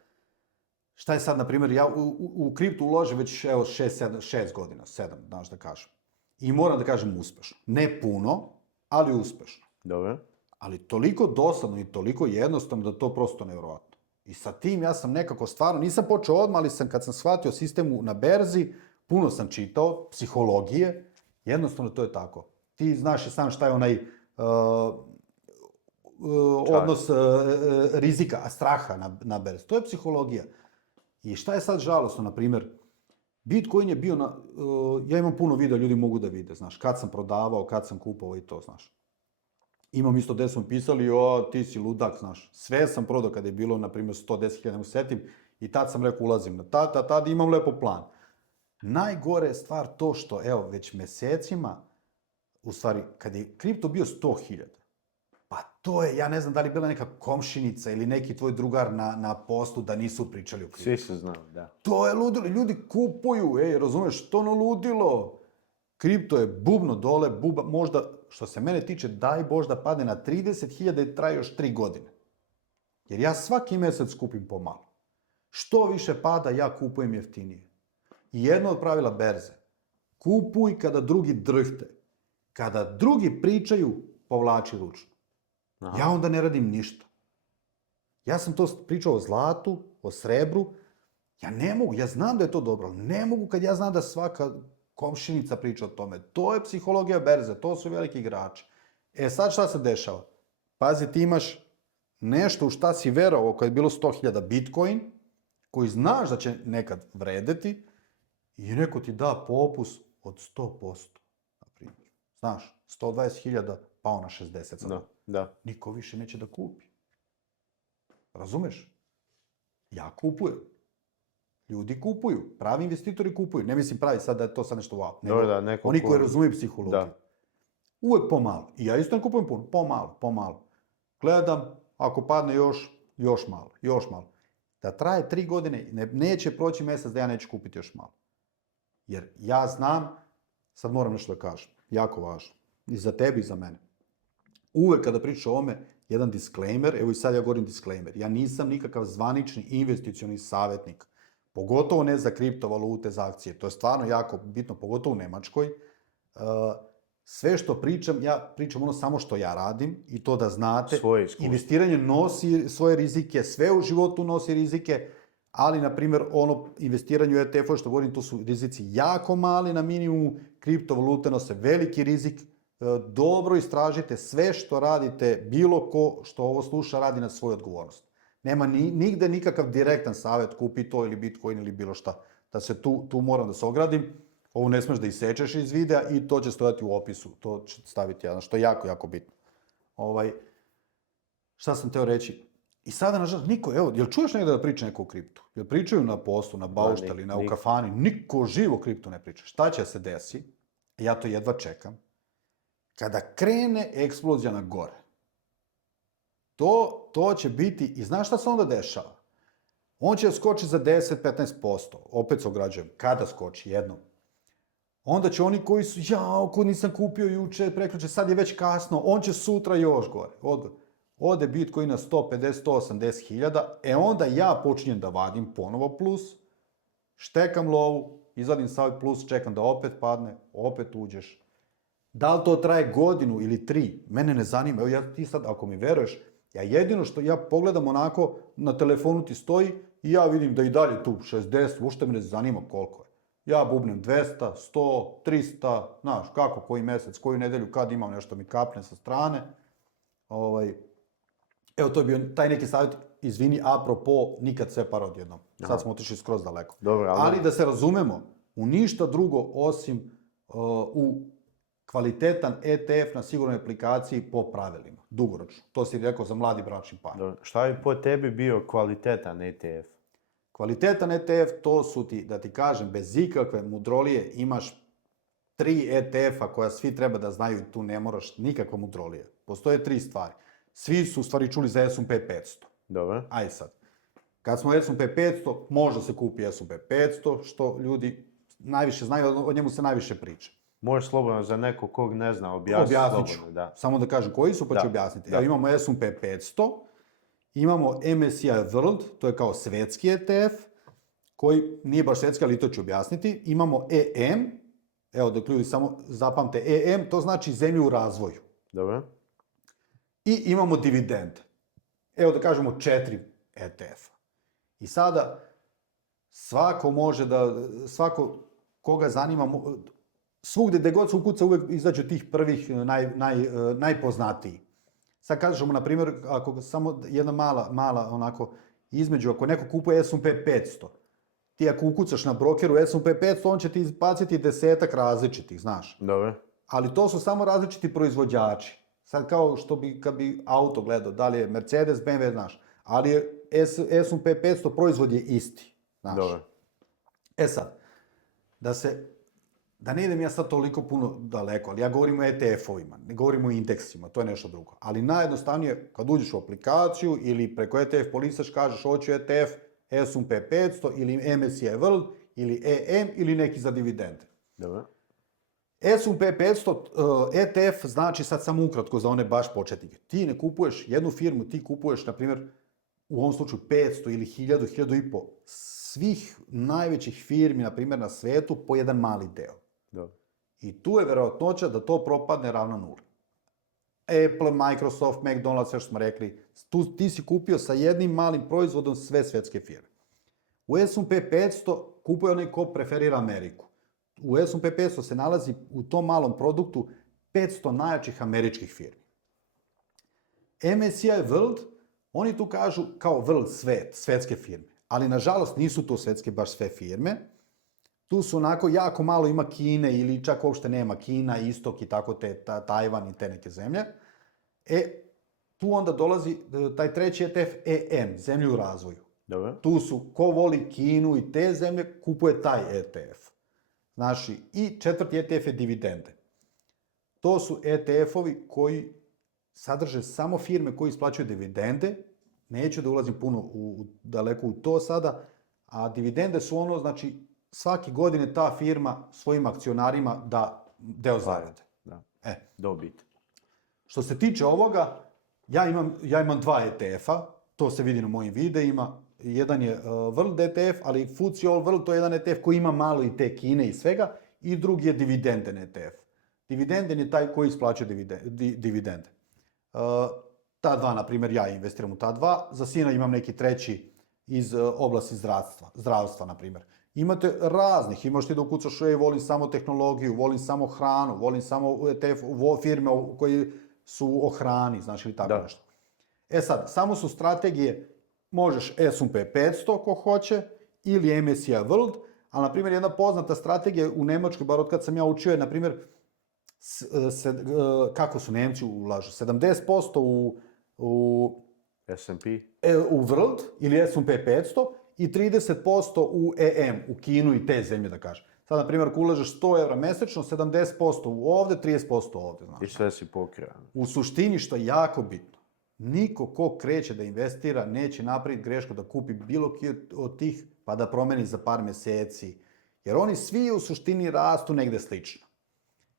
šta je sad, na primjer, ja u kriptu uložim već 6 godina, 7, znaš da kažem. I moram da kažem uspešno. Ne puno, ali uspešno. Dobro. Ali toliko dosadno i toliko jednostavno da to prosto nevjerovatno. I sa tim ja sam nekako stvarno, nisam počeo odmah, ali kad sam shvatio sistemu na berzi, puno sam čitao, psihologije, jednostavno to je tako. Ti znaš i sam šta je onaj odnos rizika, straha na berzi. To je psihologija. I šta je sad žalosno, na primjer, Bitcoin je bio ja imam puno videa, ljudi mogu da vide, znaš, kad sam prodavao, kad sam kupovao i to, znaš. Imam isto gde smo pisali, ti si ludak, znaš. Sve sam prodao kada je bilo, na primjer, 110.000, ne setim, i tad sam rekao, ulazim na tad imam lepo plan. Najgore je stvar to što, evo, već mesecima, u stvari, kad je kripto bio 100.000, pa to je, ja ne znam da li je bila neka komšinica ili neki tvoj drugar na postu da nisu pričali o kriptu. Svi su znali, da. To je ludilo, ljudi kupuju, razumeš, to ono ludilo. Kripto je bubno dole, možda, što se mene tiče, daj Bož da padne na 30.000 i traje još 3 godine. Jer ja svaki mjesec kupim pomalo. Što više pada, ja kupujem jeftinije. I jedno od pravila berze, kupuj kada drugi drhte. Kada drugi pričaju, povlači ručno. Aha. Ja onda ne radim ništa. Ja sam to pričao o zlatu, o srebru. Ja ne mogu, ja znam da je to dobro, ali ne mogu kad ja znam da svaka komšinica priča o tome. To je psihologija berze, to su veliki igrači. Sad šta se dešava? Pazi, ti imaš nešto u šta si verovao kad je bilo 100.000 Bitcoin, koji znaš da će nekad vredeti, i neko ti da popus od 100%, na primjer. Znaš, 120.000 pao na 60 sada. Da. Niko više neće da kupi. Razumeš? Ja kupujem. Ljudi kupuju. Pravi investitori kupuju. Ne mislim pravi sad da je to sad nešto wow. Nego oni koji razumiju psihologiju. Da. Uvek pomalo. I ja isto ne kupujem puno. Pomalo. Gledam, ako padne još malo. Da traje 3 godine, neće proći mjesec da ja neću kupiti još malo. Jer ja znam, sad moram nešto da kažem, jako važno. I za tebi i za mene. Uvek kada pričam o ovome, jedan disclaimer, evo i sad ja govorim disclaimer. Ja nisam nikakav zvanični investicioni savjetnik. Pogotovo ne za kriptovalute, za akcije. To je stvarno jako bitno, pogotovo u Nemačkoj. Sve što pričam, ja pričam ono samo što ja radim i to da znate. Investiranje nosi svoje rizike, sve u životu nosi rizike, ali, na primjer, investiranje u ETF-o, što govorim, tu su rizici jako mali na minimumu, kriptovalute nose veliki rizik. Dobro istražite sve što radite, bilo ko što ovo sluša radi na svoju odgovornost. Nema nigde nikakav direktan savjet, kupi to ili Bitcoin ili bilo šta. Da se tu moram da se ogradim. Ovo ne smeš da isečeš iz videa i to će stojati u opisu. To će staviti jedan, što je jako, jako bitno. Šta sam teo reći? I sada, nažalost, niko, evo, jel čuješ negdje da priča neko o kriptu? Jel pričaju na poslu, na bauštali, u kafani? Niko živo o kriptu ne priča. Šta će se desi? Ja to jedva čekam. Kada krene eksplozija na gore, to će biti, i znaš šta se onda dešava? On će skoči za 10-15%, opet se ograđujem, kada skoči jednom. Onda će oni koji su, ko nisam kupio juče, prekjuče, sad je već kasno, on će sutra još gore. Ode Bitcoin na 150-180 hiljada, onda ja počinjem da vadim ponovo plus, štekam lovu, izvadim sav plus, čekam da opet padne, opet uđeš. Da li to traje godinu ili 3, mene ne zanima. Evo ti sad, ako mi veruješ, ja jedino što ja pogledam onako, na telefonu ti stoji i ja vidim da i dalje tu 60, uopšte me ne zanima koliko je. Ja bubnem 200, 100, 300, znaš, kako, koji mjesec, koju nedelju, kad imam nešto mi kapne sa strane. Evo, to je bio taj neki savjet, izvini, apropo, nikad sve para odjednom. Sad smo otišli skroz daleko. Dobro, ali da se razumemo, u ništa drugo osim u kvalitetan ETF na sigurnoj aplikaciji po pravilima, dugoročno. To si rekao za mladi bračni par. Dobro. Šta bi po tebi bio kvalitetan ETF? Kvalitetan ETF, to su ti, da ti kažem, bez ikakve mudrolije imaš 3 ETF-a koja svi treba da znaju i tu ne moraš nikakva mudrolija. Postoje 3 stvari. Svi su u stvari čuli za S&P 500. Dobro. Aj sad. Kad smo S&P 500, može se kupi S&P 500, što ljudi najviše znaju, o njemu se najviše priča. Možeš slobodno za nekog kog ne zna objasniti Objasnit ću. slobodno, da. Samo da kažem koji su, pa ću objasniti. Evo imamo S&P 500, imamo MSCI World, to je kao svetski ETF, koji nije baš svetski, ali to ću objasniti. Imamo EM, evo dok ljudi samo zapamte EM, to znači zemlju u razvoju. Dobro. I imamo dividende. Evo da kažemo 4 ETF-a. I sada svako može da, svako koga zanima, svugde gde god se ukuca uvek izađu tih prvih najpoznatiji. Sad kažemo, na primjer, ako samo jedna mala onako između, ako neko kupuje S&P 500, ti ako ukucaš na brokeru S&P 500, on će ti izbaciti 10-ak različitih, znaš. Dobro. Ali to su samo različiti proizvođači. Sad kao što bi, kad bi auto gledao, da li je Mercedes, BMW, znaš. Ali je S&P 500 proizvod je isti, znaš. Dobro. E sad, da ne idem ja sad toliko puno daleko, ali ja govorim o ETF-ovima, ne govorim o indeksima, to je nešto drugo. Ali najjednostavnije, kad uđeš u aplikaciju ili preko ETF polisaš, kažeš hoću ETF S&P 500 ili MSCI World ili EM ili neki za dividende. Dobro. S&P 500 ETF znači sad samo ukratko za one baš početnike. Ti ne kupuješ jednu firmu, ti kupuješ, na primjer, u ovom slučaju 500 ili 1000, 1500 svih najvećih firmi, na primjer, na svetu po jedan mali deo. Dobro. I tu je verovatnoća da to propadne ravna nuli. Apple, Microsoft, McDonald's, sve što smo rekli, ti si kupio sa jednim malim proizvodom sve svetske firme. U S&P 500 kupuje onaj ko preferira Ameriku. U S&P 500 se nalazi u tom malom produktu 500 najjačih američkih firmi. MSCI World, oni tu kažu kao world svet, svetske firme. Ali nažalost nisu to svetske baš sve firme. Tu su onako jako malo ima Kine ili čak uopšte nema Kina, Istok i tako Tajvan i te neke zemlje. Tu onda dolazi taj treći ETF EM, zemlje u razvoju. Dobro. Tu su, ko voli Kinu i te zemlje, kupuje taj ETF. Znači, i četvrti ETF je dividende. To su ETF-ovi koji sadrže samo firme koji isplaćuju dividende. Neću da ulazim puno daleko u to sada, a dividende su ono, znači, svake godine ta firma svojim akcionarima da deo zarade. Da. Dobit. Što se tiče ovoga, ja imam 2 ETF-a, to se vidi na mojim videima. Jedan je World ETF, ali FTSE All World, to je jedan ETF koji ima malo i te Kine i svega, i drugi je dividenden ETF. Dividenden je taj koji isplaćuje dividende. Ta dva, na primjer, ja investiram u ta dva. Za sina imam neki treći iz oblasti zdravstva, na primjer. Imate raznih, imaš ti da ukucaš, volim samo tehnologiju, volim samo hranu, volim samo firme koji su o hrani, znaš ili tako nešto. E sad, samo su strategije, možeš S&P 500 ko hoće, ili MSCI World, ali, na primjer, jedna poznata strategija u Nemačkoj, bar od kad sam ja učio, je, na primjer, kako su Nemci ulažu, 70% u S&P? U World ili S&P 500 i 30% u EM, u Kinu i te zemlje, da kažem. Sad, na primjer, ako ulažeš 100 evra mesečno, 70% u ovde, 30% ovde, znaš. I sve si pokrio. U suštini, što je jako bitno, niko ko kreće da investira neće napraviti grešku da kupi bilo od tih pa da promeni za par meseci. Jer oni svi u suštini rastu negde slično.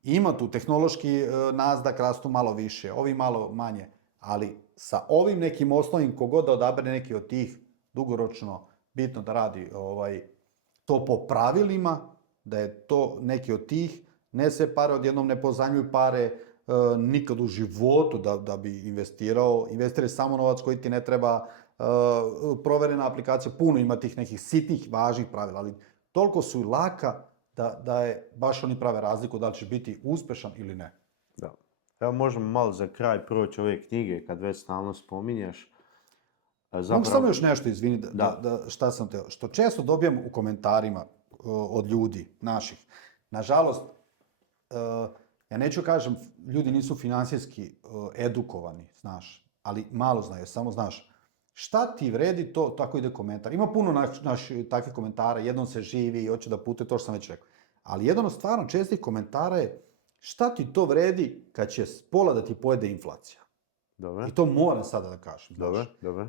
Ima tu tehnološki Nasdaq rastu malo više, ovi malo manje, ali sa ovim nekim osnovim, kogod da odabere neki od tih, dugoročno bitno da radi to po pravilima, da je to neki od tih, ne sve pare odjednom, ne pozajmljuj pare nikad u životu da bi investirao. Investiraj samo novac koji ti ne treba, proverena aplikacija, puno ima tih nekih sitnih, važnih pravila, ali toliko su laka da je baš oni prave razliku da li će biti uspešan ili ne. Da. Evo možemo malo za kraj proći ove knjige, kad već stalno spominješ. Mogu samo još nešto, izvini, šta sam teo. Što često dobijam u komentarima od ljudi naših. Nažalost, ja Ja neću kažem, ljudi nisu finansijski edukovani, znaš, ali malo znaju, samo znaš. Šta ti vredi to, tako ide komentar. Ima puno takvih komentara, jednom se živi i hoće da putuje, to što sam već rekao. Ali jedan od stvarno čestih komentara je šta ti to vredi kad će pola da ti pojede inflacija. Dobro. I to moram sada da kažem. Dobro, dobro.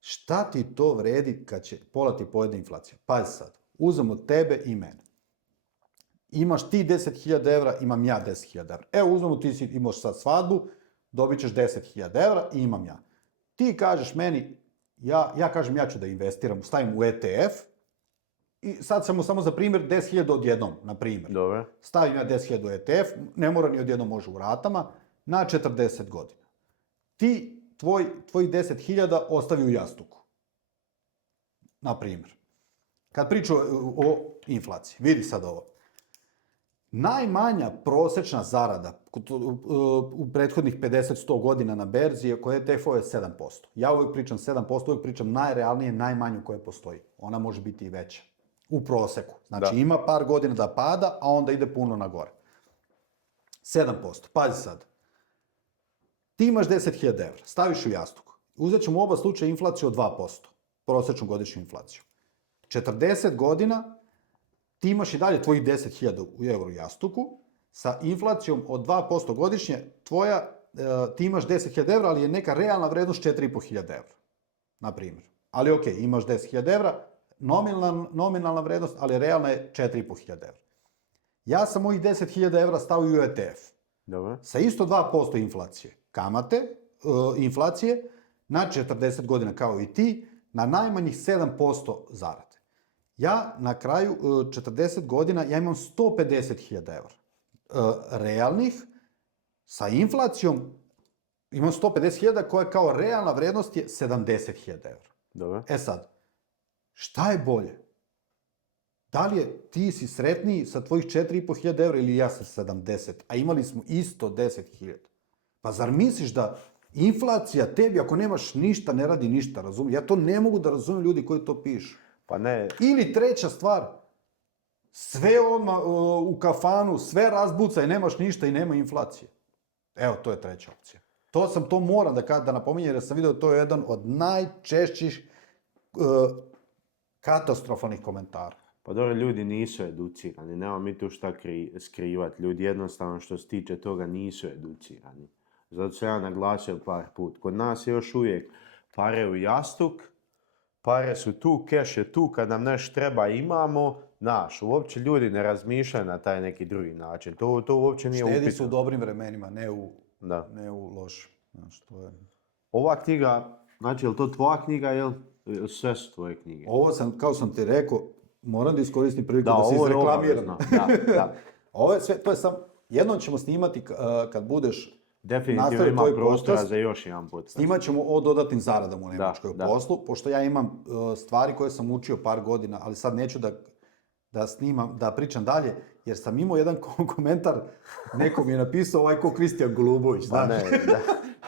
Šta ti to vredi kad će pola ti pojede inflacija? Pazi sad, uzmemo tebe i mene. Imaš ti 10.000 evra, imam ja 10.000 evra. Evo uzmemo, ti imaš sad svadbu, dobit ćeš 10.000 evra i imam ja. Ti kažeš meni, ja kažem ja ću da investiram, stavim u ETF i sad samo za primjer 10.000 odjednom, na primjer. Dobro. Stavim ja 10.000 u ETF, ne mora ni odjednom, može u ratama, na 40 godina. Ti tvojih 10.000 ostavi u jastuku. Na primjer. Kad priča o inflaciji, vidi sad ovo. Najmanja prosječna zarada u prethodnih 50-100 godina na berzi oko ETF-ova je 7%. Ja uvijek pričam 7%, uvijek pričam najrealnije, najmanju koja postoji. Ona može biti i veća. U proseku. Znači ima par godina da pada, a onda ide puno na gore. 7%. Pazi sad. Ti imaš 10.000 evra, staviš u jastuk. Uzet ćemo u oba slučaja inflaciju od 2%. Prosječnu godišnju inflaciju. 40 godina ti imaš i dalje tvojih 10.000 u euro jastuku, sa inflacijom od 2% godišnje, ti imaš 10.000 evra, ali je neka realna vrednost 4.500 evra, na primjer. Ali ok, imaš 10.000 evra, nominalna vrednost, ali realna je 4.500 evra. Ja sam mojih 10.000 evra stavio u ETF. Dobro. Sa isto 2% inflacije, inflacije, na 40 godina kao i ti, na najmanjih 7% zarade. Ja na kraju 40 godina, ja imam 150.000 evra. Realnih, sa inflacijom, imam 150.000 koja kao realna vrednost je 70.000 evra. Dobro. E sad, šta je bolje? Da li je ti si sretniji sa tvojih 4.500 evra ili ja sa 70, a imali smo isto 10.000? Pa zar misliš da inflacija tebi, ako nemaš ništa, ne radi ništa, razumiješ? Ja to ne mogu da razumijem ljudi koji to pišu. Pa ne. Ili treća stvar, sve odmah u kafanu, sve razbuca i nemaš ništa i nema inflacije. Evo, to je treća opcija. To moram da napominjem jer sam vidio da to je jedan od najčešćih katastrofalnih komentara. Pa dobro, ljudi nisu educirani, nema mi tu šta skrivati. Ljudi jednostavno što se tiče toga nisu educirani. Zato sam ja naglasio par put. Kod nas je još uvijek pare u jastuk, pare su tu, keš je tu, kad nam nešto treba imamo, uopće ljudi ne razmišljaju na taj neki drugi način. To uopće nije upitno. Štedi su u dobrim vremenima, ne u lošim. Ova knjiga, znači je li to tvoja knjiga ili sve su tvoje knjige? Ovo sam, kao sam ti rekao, moram da iskoristim priliku da se izreklamiram. Da. Ovo je sve, to je samo, jednom ćemo snimati kad budeš definitivno ima prostora za još jedan podcast. Snimat ćemo o dodatnim zaradama u Nemačkoj poslu, pošto ja imam stvari koje sam učio par godina, ali sad neću da pričam dalje, jer sam imao jedan komentar, neko mi je napisao ovaj ko Kristijan Golubović, znaš.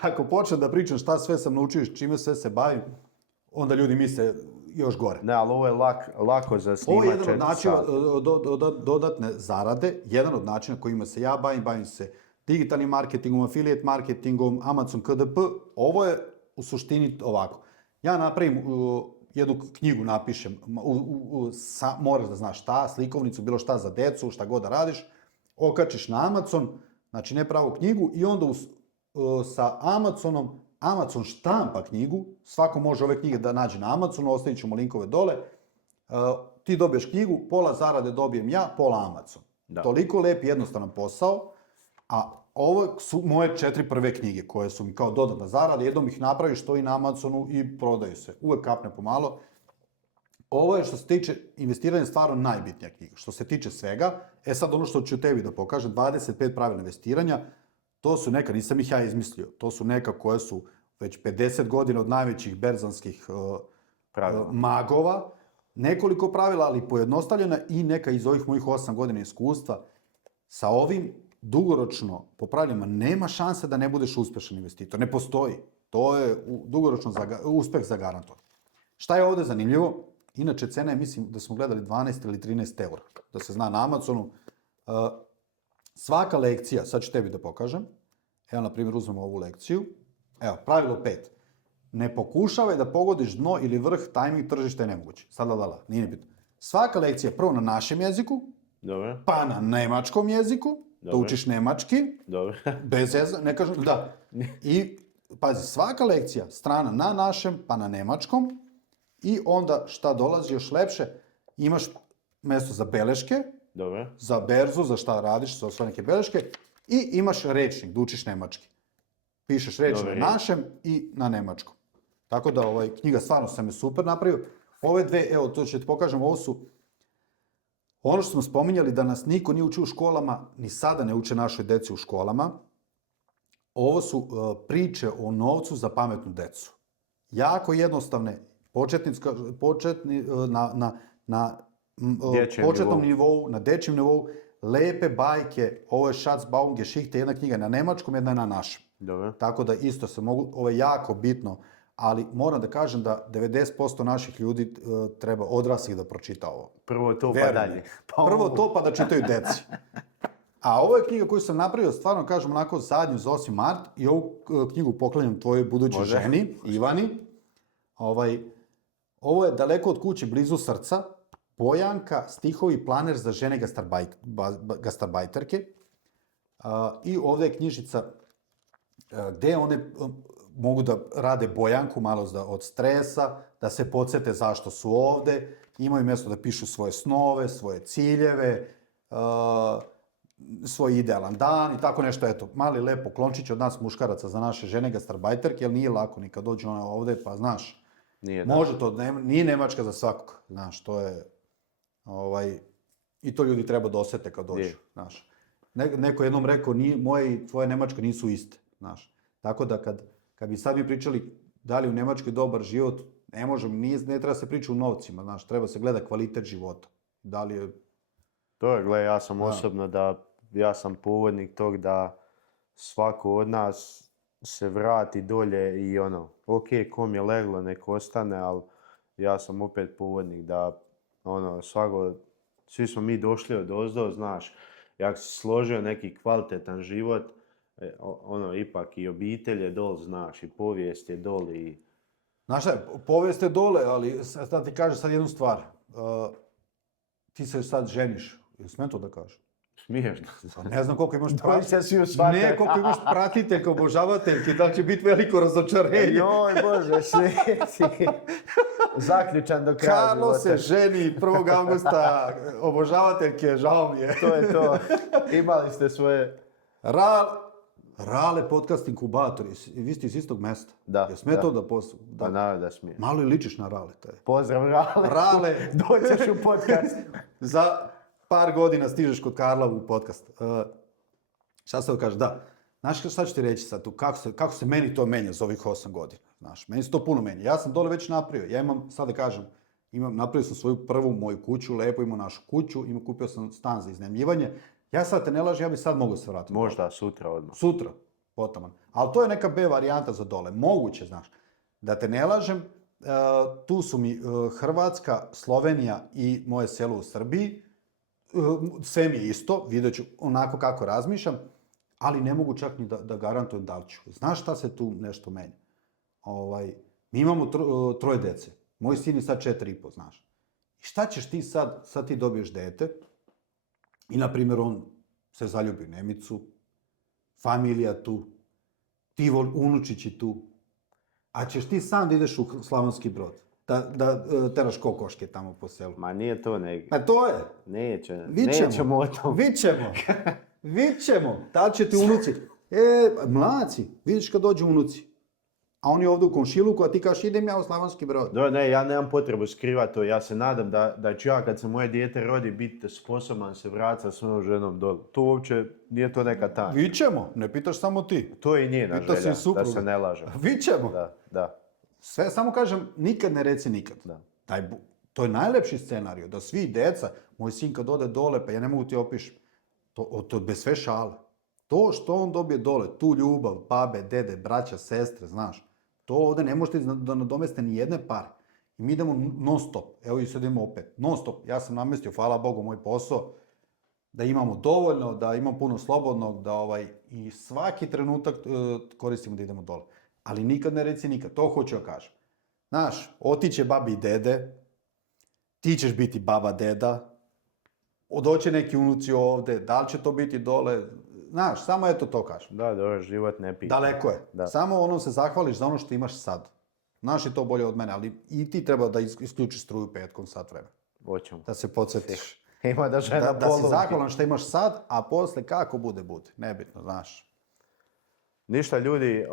Ako počnem da pričam šta sve sam naučio i čime sve se bavim, onda ljudi misle još gore. Ne, ali ovo je lako za snimat. Ovo je jedan od načina dodatne zarade, jedan od načina kojima se ja bavim se digitalnim marketingom, affiliate marketingom, Amazon KDP. Ovo je u suštini ovako. Ja napravim jednu knjigu, napišem, moraš da znaš šta, slikovnicu, bilo šta za decu, šta god da radiš, okačiš na Amazon, znači ne pravu knjigu i onda sa Amazonom, Amazon štampa knjigu, svako može ove knjige da nađe na Amazonu, ostavit ćemo linkove dole, ti dobiješ knjigu, pola zarade dobijem ja, pola Amazon. Toliko lep i jednostavan posao, a ovo su moje 4 prve knjige koje su mi kao dodatna zarada, jednom ih napraviš, stoji na Amazonu i prodaju se. Uvek kapne pomalo. Ovo je što se tiče investiranja stvarno najbitnija knjiga. Što se tiče svega, sad ono što ću tebi da pokažem, 25 pravila investiranja, to su neka, nisam ih ja izmislio, to su neka koje su već 50 godina od najvećih berzanskih magova, nekoliko pravila, ali pojednostavljena i neka iz ovih mojih 8 godina iskustva. Sa ovim dugoročno po pravilima nema šanse da ne budeš uspešan investitor. Ne postoji. To je dugoročno uspeh zagarantovan. Šta je ovdje zanimljivo? Inače, cena je, mislim da smo gledali 12 ili 13 eura. Da se zna na Amazonu. Svaka lekcija, sad ću tebi da pokažem. Evo, na primjer, uzmemo ovu lekciju. Evo, pravilo 5. Ne pokušavaj da pogodiš dno ili vrh, tajming tržišta je nemoguće. Sad nije ni bitno. Svaka lekcija prvo na našem jeziku, Dobro. pa na nemačkom jeziku, da Dobro. učiš nemački, Dobro. bez jezika, ne kažem, da. I, pazi, svaka lekcija, strana na našem, pa na nemačkom, i onda šta dolazi još lepše, imaš mjesto za beleške, Dobro. za berzu, za šta radiš, za sve neke beleške, i imaš rečnik, da učiš nemački. Pišeš reč Dobre. na našem i na nemačkom. Tako da knjiga stvarno sam je super napravio. Ove dve, evo to ću ti pokažem, ovo su ono što smo spominjali da nas niko nije učio u školama, ni sada ne uče našoj deci u školama. Ovo su priče o novcu za pametnu decu. Jako jednostavne, na Dječjem početnom nivou. nivou, na dečjem nivou, lepe bajke, ovo je Schatzbaum Geschichte, jedna knjiga na nemačkom, jedna je na našem. Dobro. Tako da isto se mogu, ovo je jako bitno, ali moram da kažem da 90% naših ljudi treba odraslih da pročita ovo. Prvo to pa Veruj mi. dalje. Prvo to pa da čitaju deci. A ovo je knjiga koju sam napravio, stvarno kažem, onako zadnju za 8. mart i ovu knjigu poklanjam tvojoj budućoj Može. ženi, Ivani. Ovo je Daleko od kuće, blizu srca, Bojanka, stihovi planer za žene gastarbajterke. I ovdje je knjižica gdje one mogu da rade Bojanku malo od stresa, da se podsjete zašto su ovdje, imaju mjesto da pišu svoje snove, svoje ciljeve, svoj idealan dan i tako nešto. Eto, mali lep poklončić od nas muškaraca za naše žene gastarbajterke, jer nije lako nikad dođe ona ovdje, pa znaš, Nije da. može to, nije Nemačka za svakog, znaš, to je, i to ljudi treba da osjete kad dođu, Je. znaš. Neko jednom rekao, moje i tvoje Nemačke nisu iste, znaš. Tako da kad bi sad mi pričali da li u Nemačkoj dobar život, ne možemo, ne treba se pričati u novcima, znaš, treba se gleda kvalitet života. Da li je... To je, gle, ja sam osobno ja sam povodnik tog da svako od nas se vrati dolje i ok, kom je leglo, nek ostane, ali ja sam opet povodnik da, svi smo mi došli od ozdo, znaš, jak si složio neki kvalitetan život, ipak i obitelj je dol, znaš, i povijest je dol i... Znaš šta, povijest je dole, ali sad ti kažem sad jednu stvar. Ti se sad ženiš, jel smijem to da kažem? Smiješno. Ne znam koliko imaš Ne, koliko imaš pratiteljka, obožavateljki, da li će biti veliko razočarenje. Joj, Bože, sveti. Zaključan do kraja Karlo života. se ženi 1. augusta, obožavateljke, žao mi je. To je to. Imali ste svoje... Rale podcast inkubator, vi ste iz istog mesta. Da, Jel smije da. to da poslu? Pa naravno da smije. Malo i ličiš na Rale. Pozdrav, Rale. Rale. Dođeš u podcast. Za par godina stižeš kod Karla u podcast. Šta se da kažeš? Da. Znaš šta ću ti reći sad tu? Kako se meni to menja za ovih 8 godina? Znaš, meni se to puno menja. Ja sam dole već napravio. Ja imam, sad da kažem, napravio sam svoju prvu moju kuću, lepo imam našu kuću, kupio sam stan za iznajmljivanje. Ja sad te ne lažem, ja bi sad mogao se vratiti. Možda sutra odmah. Sutra, potaman. Ali to je neka B varijanta za dole. Moguće, znaš. Da te ne lažem, tu su mi Hrvatska, Slovenija i moje selo u Srbiji. Sve mi je isto, vidjet ću onako kako razmišljam, ali ne mogu čak ni da garantujem da li ću. Znaš šta se tu nešto menja? Mi imamo troje dece. Moj sin je sad 4,5, znaš. I šta ćeš ti sad ti dobiješ dete i, na primjer, on se zaljubi u Nemicu, familija tu, ti unučić je tu, a ćeš ti sam da ideš u Slavonski Brod, da teraš kokoške tamo po selu. Ma nije to Pa to je. Nećemo o tom. Vićemo. Tad će ti unuci. Mlaci, vidiš kad dođu unuci. A oni ovdje u komšiluku, a ti kažeš idem ja u Slavonski Brod. Ne, ja nemam potrebu skrivati to. Ja se nadam da ću ja kad se moje dijete rodi biti sposoban se vratiti sa svojom ženom dole. To uopće nije to neka tajna. Vićemo, ne pitaš samo ti. To je i njena želja, da se ne laže. Vićemo. Da. Sve, samo kažem, nikad ne reci nikad. Da. To je najlepši scenarij, da svi deca, moj sin kad ode dole, pa ja ne mogu ti opišem, to bez sve šale. To što on dobije dole, tu ljubav, babe, dede, braća, sestre, znaš, to ovdje ne možete da nadomeste ni jedne pare. I mi idemo non stop, evo i sad idemo opet, non stop. Ja sam namestio, hvala Bogu, moj posao, da imamo dovoljno, da imamo puno slobodnog, da i svaki trenutak koristimo da idemo dole. Ali nikad ne reci nikad, to hoću ja kažem. Znaš, otiće babi i dede, ti ćeš biti baba, deda, doće neki unuci ovde, da li će to biti dole, znaš, samo eto to kažem. Da, dobro, život ne pita. Daleko je. Da. Samo ono se zahvališ za ono što imaš sad. Znaš i to bolje od mene, ali i ti treba da isključiš struju petkom sat vremena. Hoćemo. Da se podsjetiš. Ima da žena Da si poluti. zahvalan što imaš sad, a posle kako bude. Nebitno, znaš. Ništa ljudi,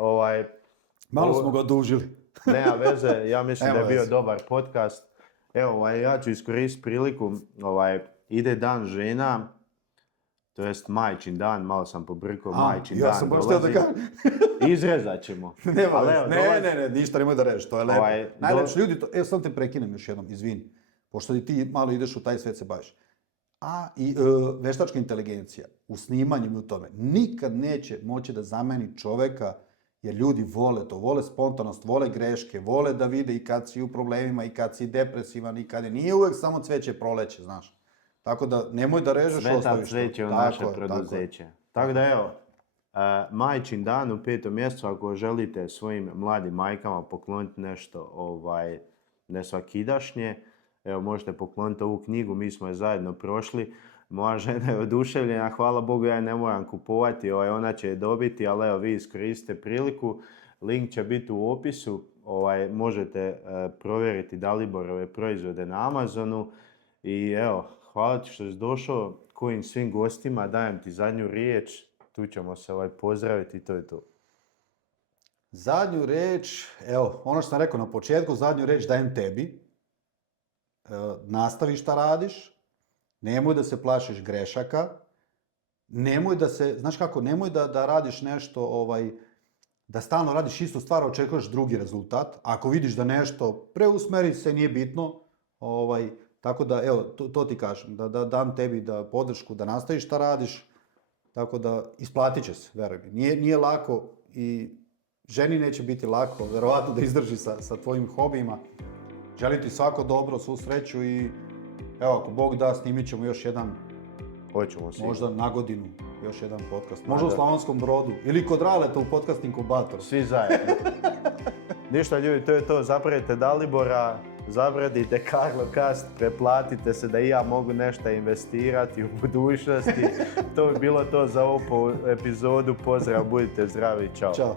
Malo smo ga odužili. nema veze, ja mislim da je Nema bio veze. dobar podcast. Evo, ja ću iskoristiti priliku, ide dan žena, to jest majčin dan, malo sam pobrkao, majčin ja dan sam baš htio dolazi. da kažem. Izrezat ćemo. Nema Ali veze. evo, Ne, ništa nemoj da reći, to je lepo. Ovaj, Najlepši ljudi, samo te prekinem još jednom, izvini. Pošto i ti malo ideš u taj svet se baviš. Veštačka inteligencija u snimanju i u tome nikad neće moći da zameni čoveka, jer ljudi vole to, vole spontanost, vole greške, vole da vide i kad si u problemima i kad si depresivan i kad je. Nije uvek samo cveće proleće, znaš. Tako da nemoj da režeš, Cveta ostaviš to. cveće u Tako naše je, preduzeće. Tako da evo, majčin dan u 5. mjesecu, ako želite svojim mladim majkama pokloniti nešto nesvakidašnje, evo možete pokloniti ovu knjigu, mi smo je zajedno prošli. Moja žena je oduševljena, hvala Bogu ja je ne moram kupovati, ona će je dobiti, ali evo vi iskoristite priliku. Link će biti u opisu, možete provjeriti Daliborove proizvode na Amazonu. I evo, hvala ti što si došao, kojim svim gostima, dajem ti zadnju riječ, tu ćemo se pozdraviti i to je to. Zadnju riječ, evo, ono što sam rekao na početku, zadnju riječ dajem tebi. Nastavi šta radiš, nemoj da se plašiš grešaka, nemoj da se, znaš kako, nemoj da radiš nešto, da stalno radiš istu stvar, a očekuješ drugi rezultat. Ako vidiš da nešto preusmeri se, nije bitno, tako da, evo, to ti kažem, da dam tebi podršku, da nastaviš šta radiš, tako da isplatit će se, veruj mi. Nije lako i ženi neće biti lako, verovatno da izdrži sa tvojim hobijima. Želim ti svako dobro, svu sreću i evo, ako Bog da, snimit ćemo još jedan, Hoćemo sigurno. možda na godinu, još jedan podcast. Možda u Slavonskom Brodu ili kod Raleta u podcast inkubatoru. Svi zajedno. Ništa ljudi, to je to, zapratite Dalibora, zapratite Karlocast, preplatite se da i ja mogu nešto investirati u budućnosti. To bi bilo to za ovu epizodu, pozdrav, budite zdravi, čao. Ćao.